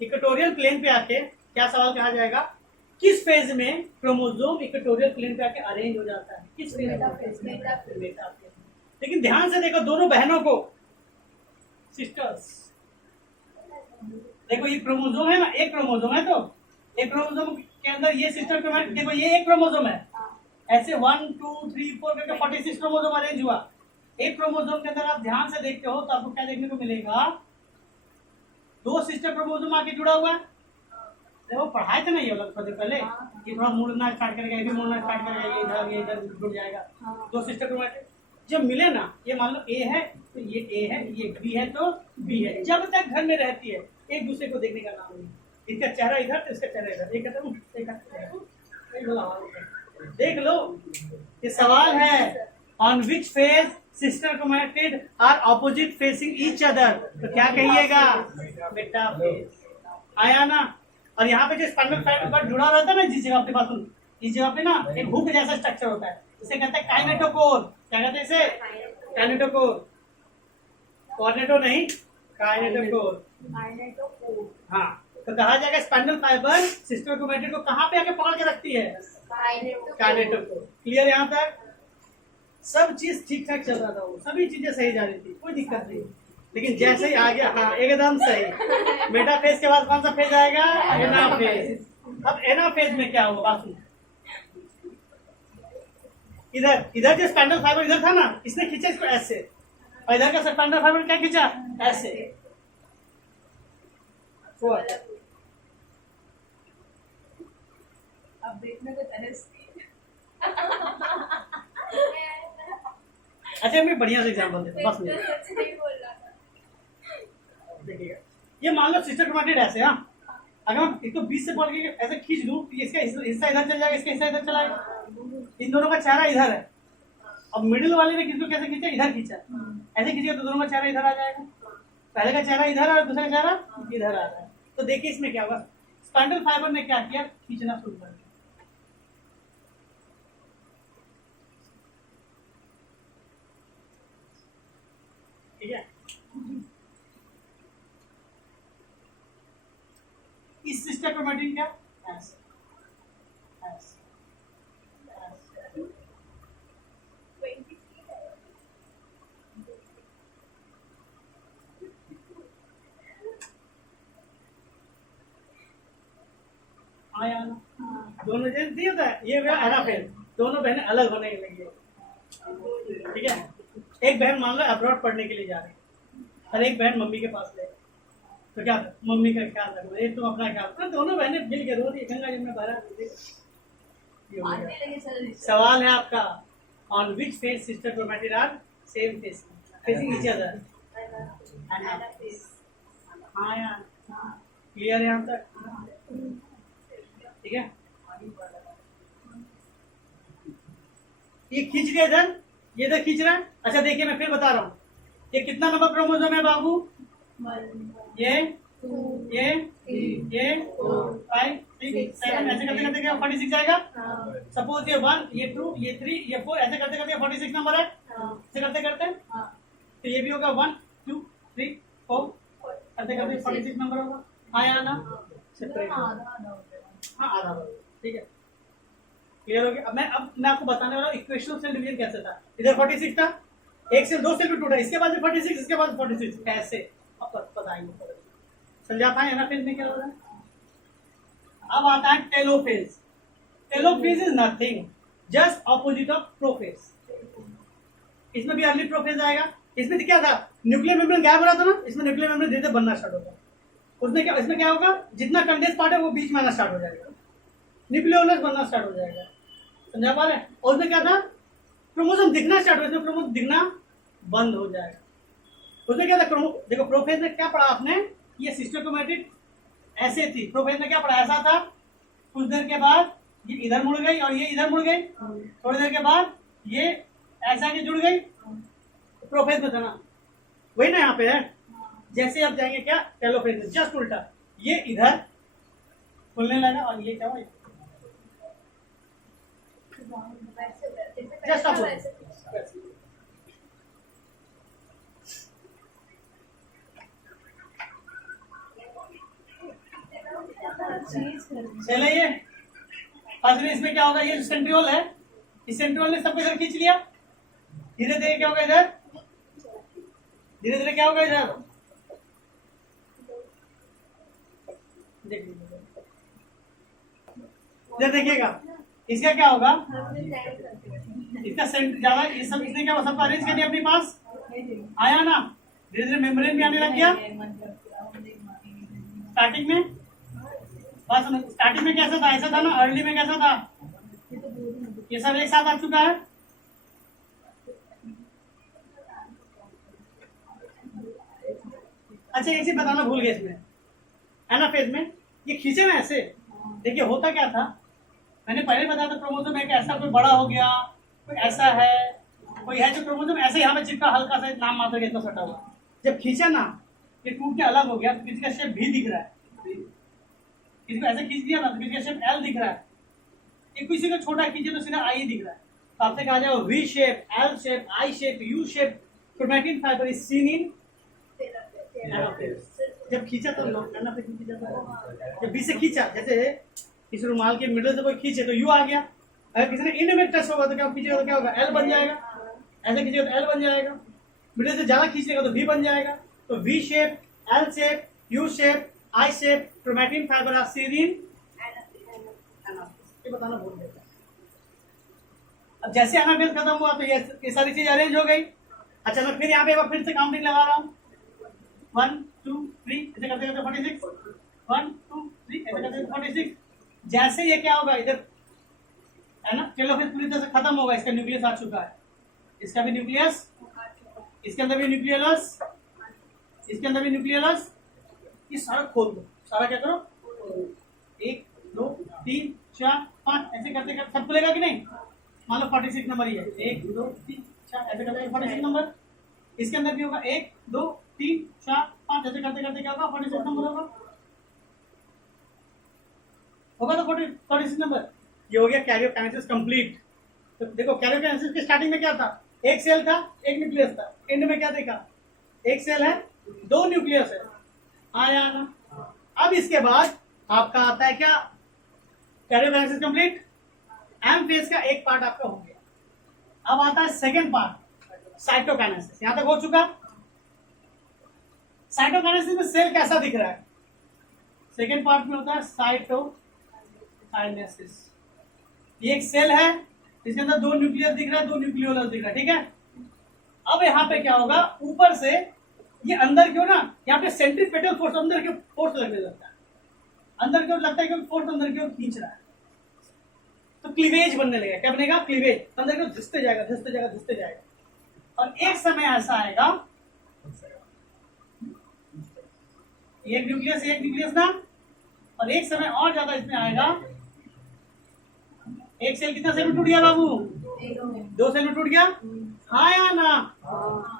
इक्वेटोरियल प्लेन पे आके, क्या सवाल कहा जाएगा? किस फेज में क्रोमोसोम इक्वेटोरियल प्लेन पे आके अरेंज हो जाता है? किस फेज में? लेकिन ध्यान से देखो दोनों बहनों को, सिस्टर्स, देखो ये क्रोमोसोम है ना, एक क्रोमोसोम है, तो एक क्रोमोसोम के अंदर ये सिस्टर क्रोमैटिड, देखो ये एक क्रोमोसोम है, ऐसे 1 2 3 4 करके 46 क्रोमोसोम अरेंज हुआ। एक क्रोमोसोम के अंदर आप ध्यान से देखते हो तो आपको क्या देखने को मिलेगा? दो सिस्टर क्रोमोसोम आके जुड़ा हुआ है। देखो पढ़ाए थे ना ये लोग पहले, ये थोड़ा मुड़ना स्टार्ट करेगा, ये भी मुड़ना स्टार्ट करेगा, ये इधर जुड़ जाएगा। दो सिस्टर क्रोमैटिड जब मिले ना, ये मान लो ए है तो ये ए है, ये बी है तो बी है, जब तक घर में रहती है एक दूसरे को देखने का नाम नहीं। इसका चेहरा इधर तो इसका चेहरा इधर, एक देख लो। ये सवाल है, on which phase sister chromatid are opposite facing each other, तो क्या कहिएगा? बेटा फेज। आया ना? और यहाँ पे जो स्पाइनल फाइबर जुड़ा रहता है ना, जिस जगह पे बात, इस जगह पे ना एक हुक जैसा स्ट्रक्चर होता है, इसे कहते हैं काइनेटोकोर। क्या कहते हैं इसे? काइनेटोकोर। कॉर्नेटो नहीं, काइनेटोकोर। हाँ, तो कहा जाएगा स्पाइनल फाइबर सिस्टर क्रोमैटिड को कहाँ पे आके पकड़ के रखती है? काइनेटोकोर। क्लियर? यहाँ तक सब चीज ठीक ठाक चल रहा था, वो सभी चीजें सही जा रही थी, कोई दिक्कत नहीं। लेकिन जैसे ही आ गया, हाँ एकदम सही, मेटाफेज के बाद कौन सा फेज आएगा? एनाफेज। अब एनाफेज में क्या होगा? बात सुनो, इधर जो स्पाइनल फाइबर इधर था ना, इसने खींचा इसको ऐसे, और इधर का स्पाइनल फाइबर क्या खींचा? ऐसे। अब देखने को तरस अच्छा मैं बढ़िया से एग्जाम्पल देता हूँ, बस नहीं देखिएगा। ये मान लो सिस्टर क्रोमैटिड ऐसे, हाँ, अगर हम इसको 20 से पकड़ के ऐसे खींच दूं तो इसका हिस्सा इधर चल जाएगा, इसका हिस्सा इधर चलाएगा। इन दोनों का चेहरा इधर है। अब मिडिल वाले ने किसको कैसे खींचा? इधर खींचा। ऐसे खींचेगा तो दोनों का चेहरा इधर आ जाएगा। पहले का चेहरा इधर है और दूसरा चेहरा इधर आ रहा है। तो देखिए इसमें क्या होगा? स्पाइनल फाइबर ने क्या किया? खींचना शुरू कर दिया। ठीक है? इस सिस्टर क्रोमैटिन क्या? ऐसे ऐसे आया ना? दोनों जैसे नहीं होता है, ये एनाफेज, दोनों बहनें अलग होने लगी। ठीक है? एक बहन मान लो अब्रॉड पढ़ने के लिए जा रही है और एक बहन मम्मी के पास ले, तो क्या मम्मी का ख्याल रखो, एक तुम अपना ख्याल रखो। दोनों बहनें मिल के रो रही, गंगा जमुना बहरा। सवाल है आपका, on which phase sister chromatid are same facing each other? हाँ यार, क्लियर है यहाँ तक? ठीक है? ये खींच गया इधर, ये इधर खींच रहा है। अच्छा देखिए मैं फिर बता रहा हूँ, ये कितना नंबर क्रोमोसोम है बाबू? ये 2 ये 5 6 7 ऐसे करते करते क्या 46 आएगा। सपोज ये 1 ये 2 ये 3 ये 4 ऐसे करते करते 46 नंबर है। ऐसे करते करते तो ये भी होगा 1 2 3 4 करते करते 46 नंबर होगा। आया ना सेपरेट। हाँ आधा ठीक है क्लियर हो गया। अब मैं आपको बताने वाला हूँ इक्वेशनल सेल डिवीजन कैसे था। इधर 46 था, एक सेल दो सेल पे टूटा, इसके बाद भी 46 इसके बाद 46 कैसे अब बताएंगे। समझा पाए एनाफेज में क्या हो रहा है। अब आता है telophase. Telophase is nothing just opposite of prophase. इसमें भी अर्ली प्रोफेज आएगा। इसमें क्या था, न्यूक्लियर मेम्ब्रेन गायब हो रहा था ना, इसमें न्यूक्लियर मेम्ब्रेन धीरे धीरे बनना स्टार्ट होगा। इसमें क्या होगा, जितना कंडेंस पार्ट है वो बीच में आना स्टार्ट हो जाएगा, न्यूक्लियोलस बनना स्टार्ट हो जाएगा। समझा पा रहे। और उसमें क्या था, क्रोमोसोम दिखना स्टार्ट हो, इसमें क्रोमोसोम दिखना बंद हो जाएगा। उसमें क्या था, देखो प्रोफेज में क्या पढ़ा आपने, ये सिस्टोक्रोमेटिक ऐसे थी, प्रोफेज में क्या पढ़ा ऐसा था। कुछ देर के बाद ये इधर मुड़ गई और ये इधर मुड़ गई, थोड़ी देर के बाद ये ऐसा के जुड़ गई, प्रोफेज में था ना, वही ना यहाँ पे है। जैसे आप जाएंगे क्या टेलोफेज में, जस्ट उल्टा, ये इधर खुलने लगा और ये क्या हुआ जस्ट आप चले ये पास इसमें क्या होगा, ये सेंट्रियोल है, इस सेंट्रियोल ने सबको इधर खींच लिया। धीरे धीरे क्या होगा इधर, धीरे धीरे क्या होगा इधर, इधर देखिएगा इसका क्या होगा, इसका ज्यादा ये सब इसने क्या सबका अरेंज कर दिया अपने पास, आया ना। धीरे धीरे मेम्ब्रेन भी आने लग गया। स्टार्टिंग में बस स्टार्टिंग में कैसा था, ऐसा था ना, अर्ली में कैसा था, ये सब एक साथ आ चुका है। अच्छा एक चीज बताना भूल गए, इसमें एनाफेज में ये खींचे ना ऐसे, देखिए होता क्या था, मैंने पहले बताया था क्रोमोसोम एक ऐसा कोई बड़ा हो गया, कोई ऐसा है, कोई है जो क्रोमोसोम ऐसे यहाँ पे चिपका हल्का सा नाम मात्र के इतना सटा हुआ, जब खींचा ना ये टूट के अलग हो गया, तो किसी का शेप भी दिख रहा है, किसी को ऐसे खींच दिया ना तो किसी का शेप एल दिख रहा है, ये किसी को छोटा खींचे तो सीधा आई दिख रहा है। तो आपसे कहा जाए we shape, L shape, I shape, U shape, chromatin fibre is seen in जब खींचा तो जब बी से खींचा, जैसे इस रुमाल के मिडल से कोई खींचे तो यू आ गया, अगर किसी ने इन में टच होगा तो क्या खींचेगा तो क्या होगा, एल बन जाएगा, ऐसे खींचेगा तो एल बन जाएगा, मिडल से ज्यादा खींचेगा तो वी बन जाएगा। तो V shape, L shape, U shape, I shape, chromatin fiber are seen in, ये बताना भूल गया। अब जैसे एनाफेज खत्म हुआ तो ये सारी चीज अरेंज हो गई। अच्छा मैं फिर यहाँ पे फिर से काउंटिंग लगा रहा हूँ, 1 2 3 ऐसे करते करते 46, 1 2 3 ऐसे करते 46। जैसे ये क्या होगा इधर है ना, टेलोफेज पूरी तरह से खत्म होगा, इसका न्यूक्लियस आ चुका है, इसका भी न्यूक्लियस, इसके अंदर भी न्यूक्लियस, इसके अंदर भी न्यूक्लियस, ये सारा खोल दो, सारा क्या करो 1 2 3 4 5 ऐसे करते करते सब खुलेगा कि नहीं। मान लो 46 नंबर ही है, 1 2 3 4 ऐसे करते 46 नंबर, इसके अंदर भी होगा 1 2 3 4 5 ऐसे करते करते क्या होगा 46 नंबर होगा तो 46 नंबर। ये हो गया कैरियोकाइनेसिस कंप्लीट। तो देखो कैरियोकाइनेसिस की स्टार्टिंग में क्या था, एक सेल था एक न्यूक्लियस था, एंड में क्या देखा, एक सेल है दो न्यूक्लियस है, आया ना। अब इसके बाद आपका आता है क्या, कैरियोकाइनेसिस कंप्लीट, एम फेज का एक पार्ट आपका हो गया। अब आता है सेकेंड पार्ट साइटोकाइनेसिस, यहां तक हो चुका। साइटोकाइनेसिस में सेल कैसा दिख रहा है, सेकेंड पार्ट में होता है साइटोकाइनेसिस। ये एक सेल है, इसके अंदर दो न्यूक्लियस दिख रहा है, दो न्यूक्लियोलस दिख रहा है, ठीक है। अब यहाँ पे क्या होगा, ऊपर से ये अंदर क्यों ना, यहाँ पे सेंट्रीपेटल फोर्स अंदर की फोर्स लगने लगता है, अंदर क्यों लगता है क्योंकि फोर्स अंदर की ओर खींच रहा है, तो क्लीवेज बनने लगेगा। क्या बनेगा, क्लीवेज, अंदर की ओर धंसते जाएगा धंसते जाएगा धंसते जाएगा। और एक समय ऐसा आएगा, एक न्यूक्लियस ना, और एक समय और ज्यादा इसमें आएगा, एक सेल कितना सेल में टूट गया बाबू, 2 सेल में टूट गया, हाँ या ना?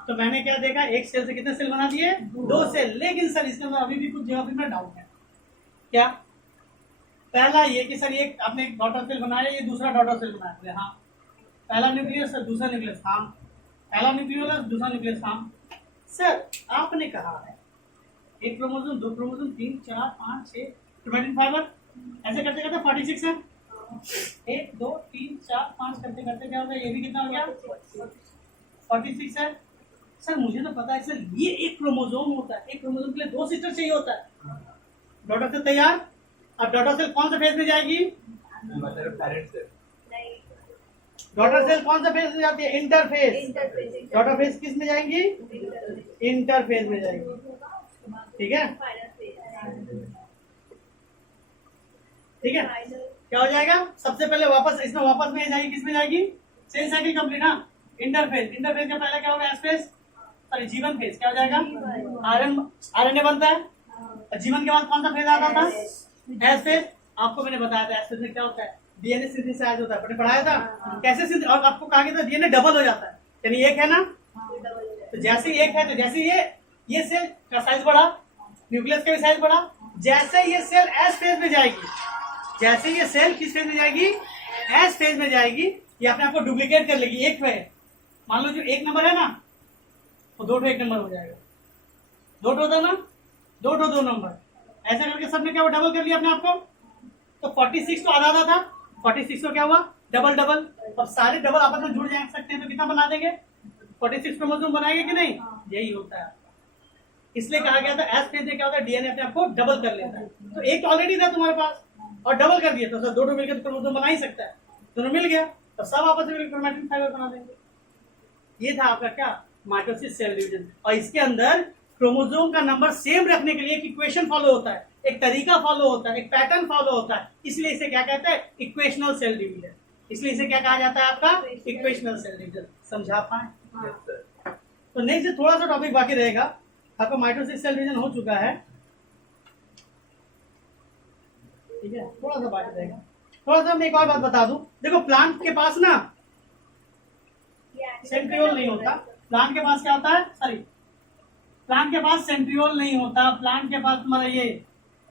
तो मैंने क्या देखा, एक सेल से कितने सेल बना दिए? 2 सेल। लेकिन सर इसके अंदर अभी भी कुछ ज्योमेट्री में डाउट है। क्या? पहला ये कि सर ये आपने एक डॉटर सेल बनाया, ये दूसरा डॉटर सेल बनाया। बोले हाँ। पहला न्यूक्लियस सर, दूसरा न्यूक्लियस हाँ। पहला न्यूक्लियस दूसरा न्यूक्लियस हाँ। सर आपने कहा है एक क्रोमोसोम, 2 क्रोमोसोम, 3 4 5 6 क्रोमैटिन फाइबर, ऐसे करते करते 46 है। 1 2 3 4 5 करते करते क्या होता है? ये भी कितना हो गया? 46 है। सर मुझे तो पता है सर, ये एक क्रोमोसोम होता है, एक क्रोमोसोम के लिए 2 सिस्टर चाहिए होता है। डॉटर सेल तैयार। अब डॉटर सेल कौन सा फेज में जाएगी? डॉटर सेल कौन सा फेज में जाती है? इंटरफेज। डॉटर फेज किस में जाएंगी? इंटरफेज में जाएगी। ठीक है, ठीक है। क्या हो जाएगा? सबसे पहले वापस इसमें वापस में जाएगी, किस में जाएगी? Cell cycle complete. हाँ, इंटरफेज। इंटरफेज का पहला क्या होगा? एस फेज, सॉरी जीवन फेज। क्या हो जाएगा? आरएनए बनता है। और जीवन के बाद कौन सा फेज आता था? S phase. आपको मैंने बताया था एस फेज में क्या होता है? डीएनए सिंथेसाइज होता है, आपने पढ़ाया था कैसे सिंथ, और आपको कहा गया था डीएनए डबल हो जाता है। यानी एक है ना, तो जैसे एक है तो जैसे ये सेल का साइज बढ़ा, न्यूक्लियस का भी साइज बढ़ा। जैसे ये सेल एस फेज में जाएगी, जैसे ये सेल किस फेज में जाएगी? एस फेज में जाएगी। ये अपने आपको डुप्लीकेट कर लेगी। एक फेज, मान लो जो 1 नंबर है ना, तो 2 1 नंबर हो जाएगा। 2 होता ना, 2 नंबर, ऐसा करके सबने क्या डबल कर लिया अपने आप को। तो 46 तो आधा था, 46 को क्या हुआ? Double double. अब सारे डबल आपस में जुड़ जा सकते हैं तो कितना बना देंगे? 46 क्रोमोसोम बनाएंगे कि नहीं? यही होता है। इसलिए कहा गया था एस फेज में क्या होता है? डीएनए अपने आपको डबल कर लेता है। तो एक तो ऑलरेडी था तुम्हारे पास और डबल कर दिया, तो सर 2 मिलकर क्रोमोसोम बना ही सकता है। दोनों मिल गया तो सब आपस में मिलकर क्रोमैटिन फाइबर बना देंगे। ये था आपका क्या? Mitosis cell division. और इसके अंदर क्रोमोसोम का नंबर सेम रखने के लिए एक इक्वेशन फॉलो होता है, एक तरीका फॉलो होता है, एक पैटर्न फॉलो होता है। इसलिए इसे क्या कहते हैं? Equational cell division. इसलिए इसे क्या कहा जाता है? आपका इक्वेशनल सेल डिवीजन। समझा पाए? तो नेक्स्ट थोड़ा सा टॉपिक बाकी रहेगा। आपका माइटोसिस सेल डिवीजन हो चुका है, ठीक है, थोड़ा सा बाकी रहेगा। थोड़ा सा मैं एक और बात बता दूं, देखो प्लांट के पास ना सेंट्रियोल नहीं होता। प्लांट के पास क्या होता है? सॉरी, प्लांट के पास सेंट्रियोल नहीं होता। प्लांट के पास तुम्हारा ये,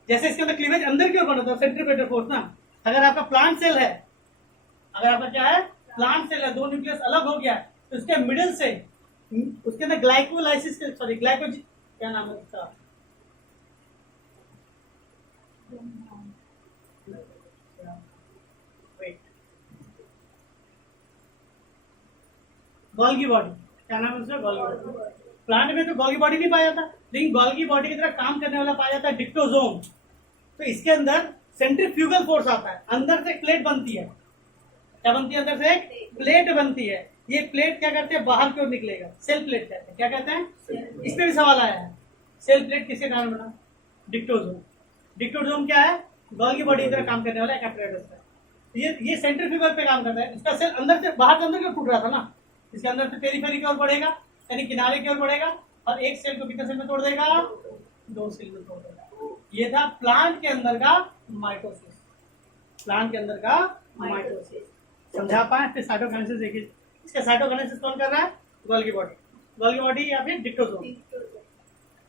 जैसे इसके अंदर क्लीवेज अंदर की ओर बढ़ता है, सेंट्रीपेटल फोर्स ना। अगर आपका प्लांट सेल है, अगर आपका क्या है? प्लांट सेल है, 2 न्यूक्लियस अलग हो गया, तो उसके मिडिल से उसके अंदर ग्लाइकोलाइसिस, सॉरी ग्लाइको, क्या नाम है उसका? गोल्गी बॉडी, क्या नाम है उसका? Golgi body. प्लांट में तो गोल्गी बॉडी नहीं पाया जाता, लेकिन गोल्गी बॉडी की तरह काम करने वाला पाया जाता है डिक्टोजोम। तो इसके अंदर सेंट्रीफ्यूगल फोर्स आता है, अंदर से एक प्लेट बनती है। क्या बनती है? अंदर से एक प्लेट बनती है। ये प्लेट क्या करते हैं? बाहर की ओर निकलेगा, सेल प्लेट कहते हैं। क्या कहते हैं? इस पे भी सवाल आया है, सेल प्लेट किसके कारण बना? डिक्टोजोम। डिक्टोजोम क्या है? गोल्गी बॉडी की तरह काम करने वाला एक apparatus है। ये सेंट्रीफ्यूगल पे काम करता है। इसका सेल अंदर से बाहर के अंदर क्यों टूट रहा था ना, इसके अंदर से पेरीफेरी की ओर बढ़ेगा, यानी किनारे की ओर बढ़ेगा, और एक सेल को कितने सेल में तोड़ देगा? 2 सेल में तोड़ देगा। ये था प्लांट के अंदर का माइटोसिस। प्लांट के अंदर का माइटोसिस समझा पाए? फिर साइटोकाइनेसिस देखिए, इसका साइटोकाइनेसिस कौन कर रहा है? Golgi body. गोल्गी बॉडी या फिर डिक्टोजोम।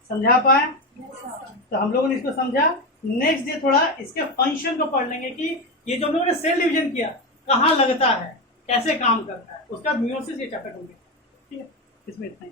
समझा पाए? तो हम लोगों ने इसको समझा। नेक्स्ट डे थोड़ा इसके फंक्शन को पढ़ लेंगे कि ये जो हम लोगों ने सेल डिवीजन किया कहाँ लगता है, कैसे काम करता है, उसका मियोसिस ये चैप्टर होंगे। ठीक है, इसमें इतना ही।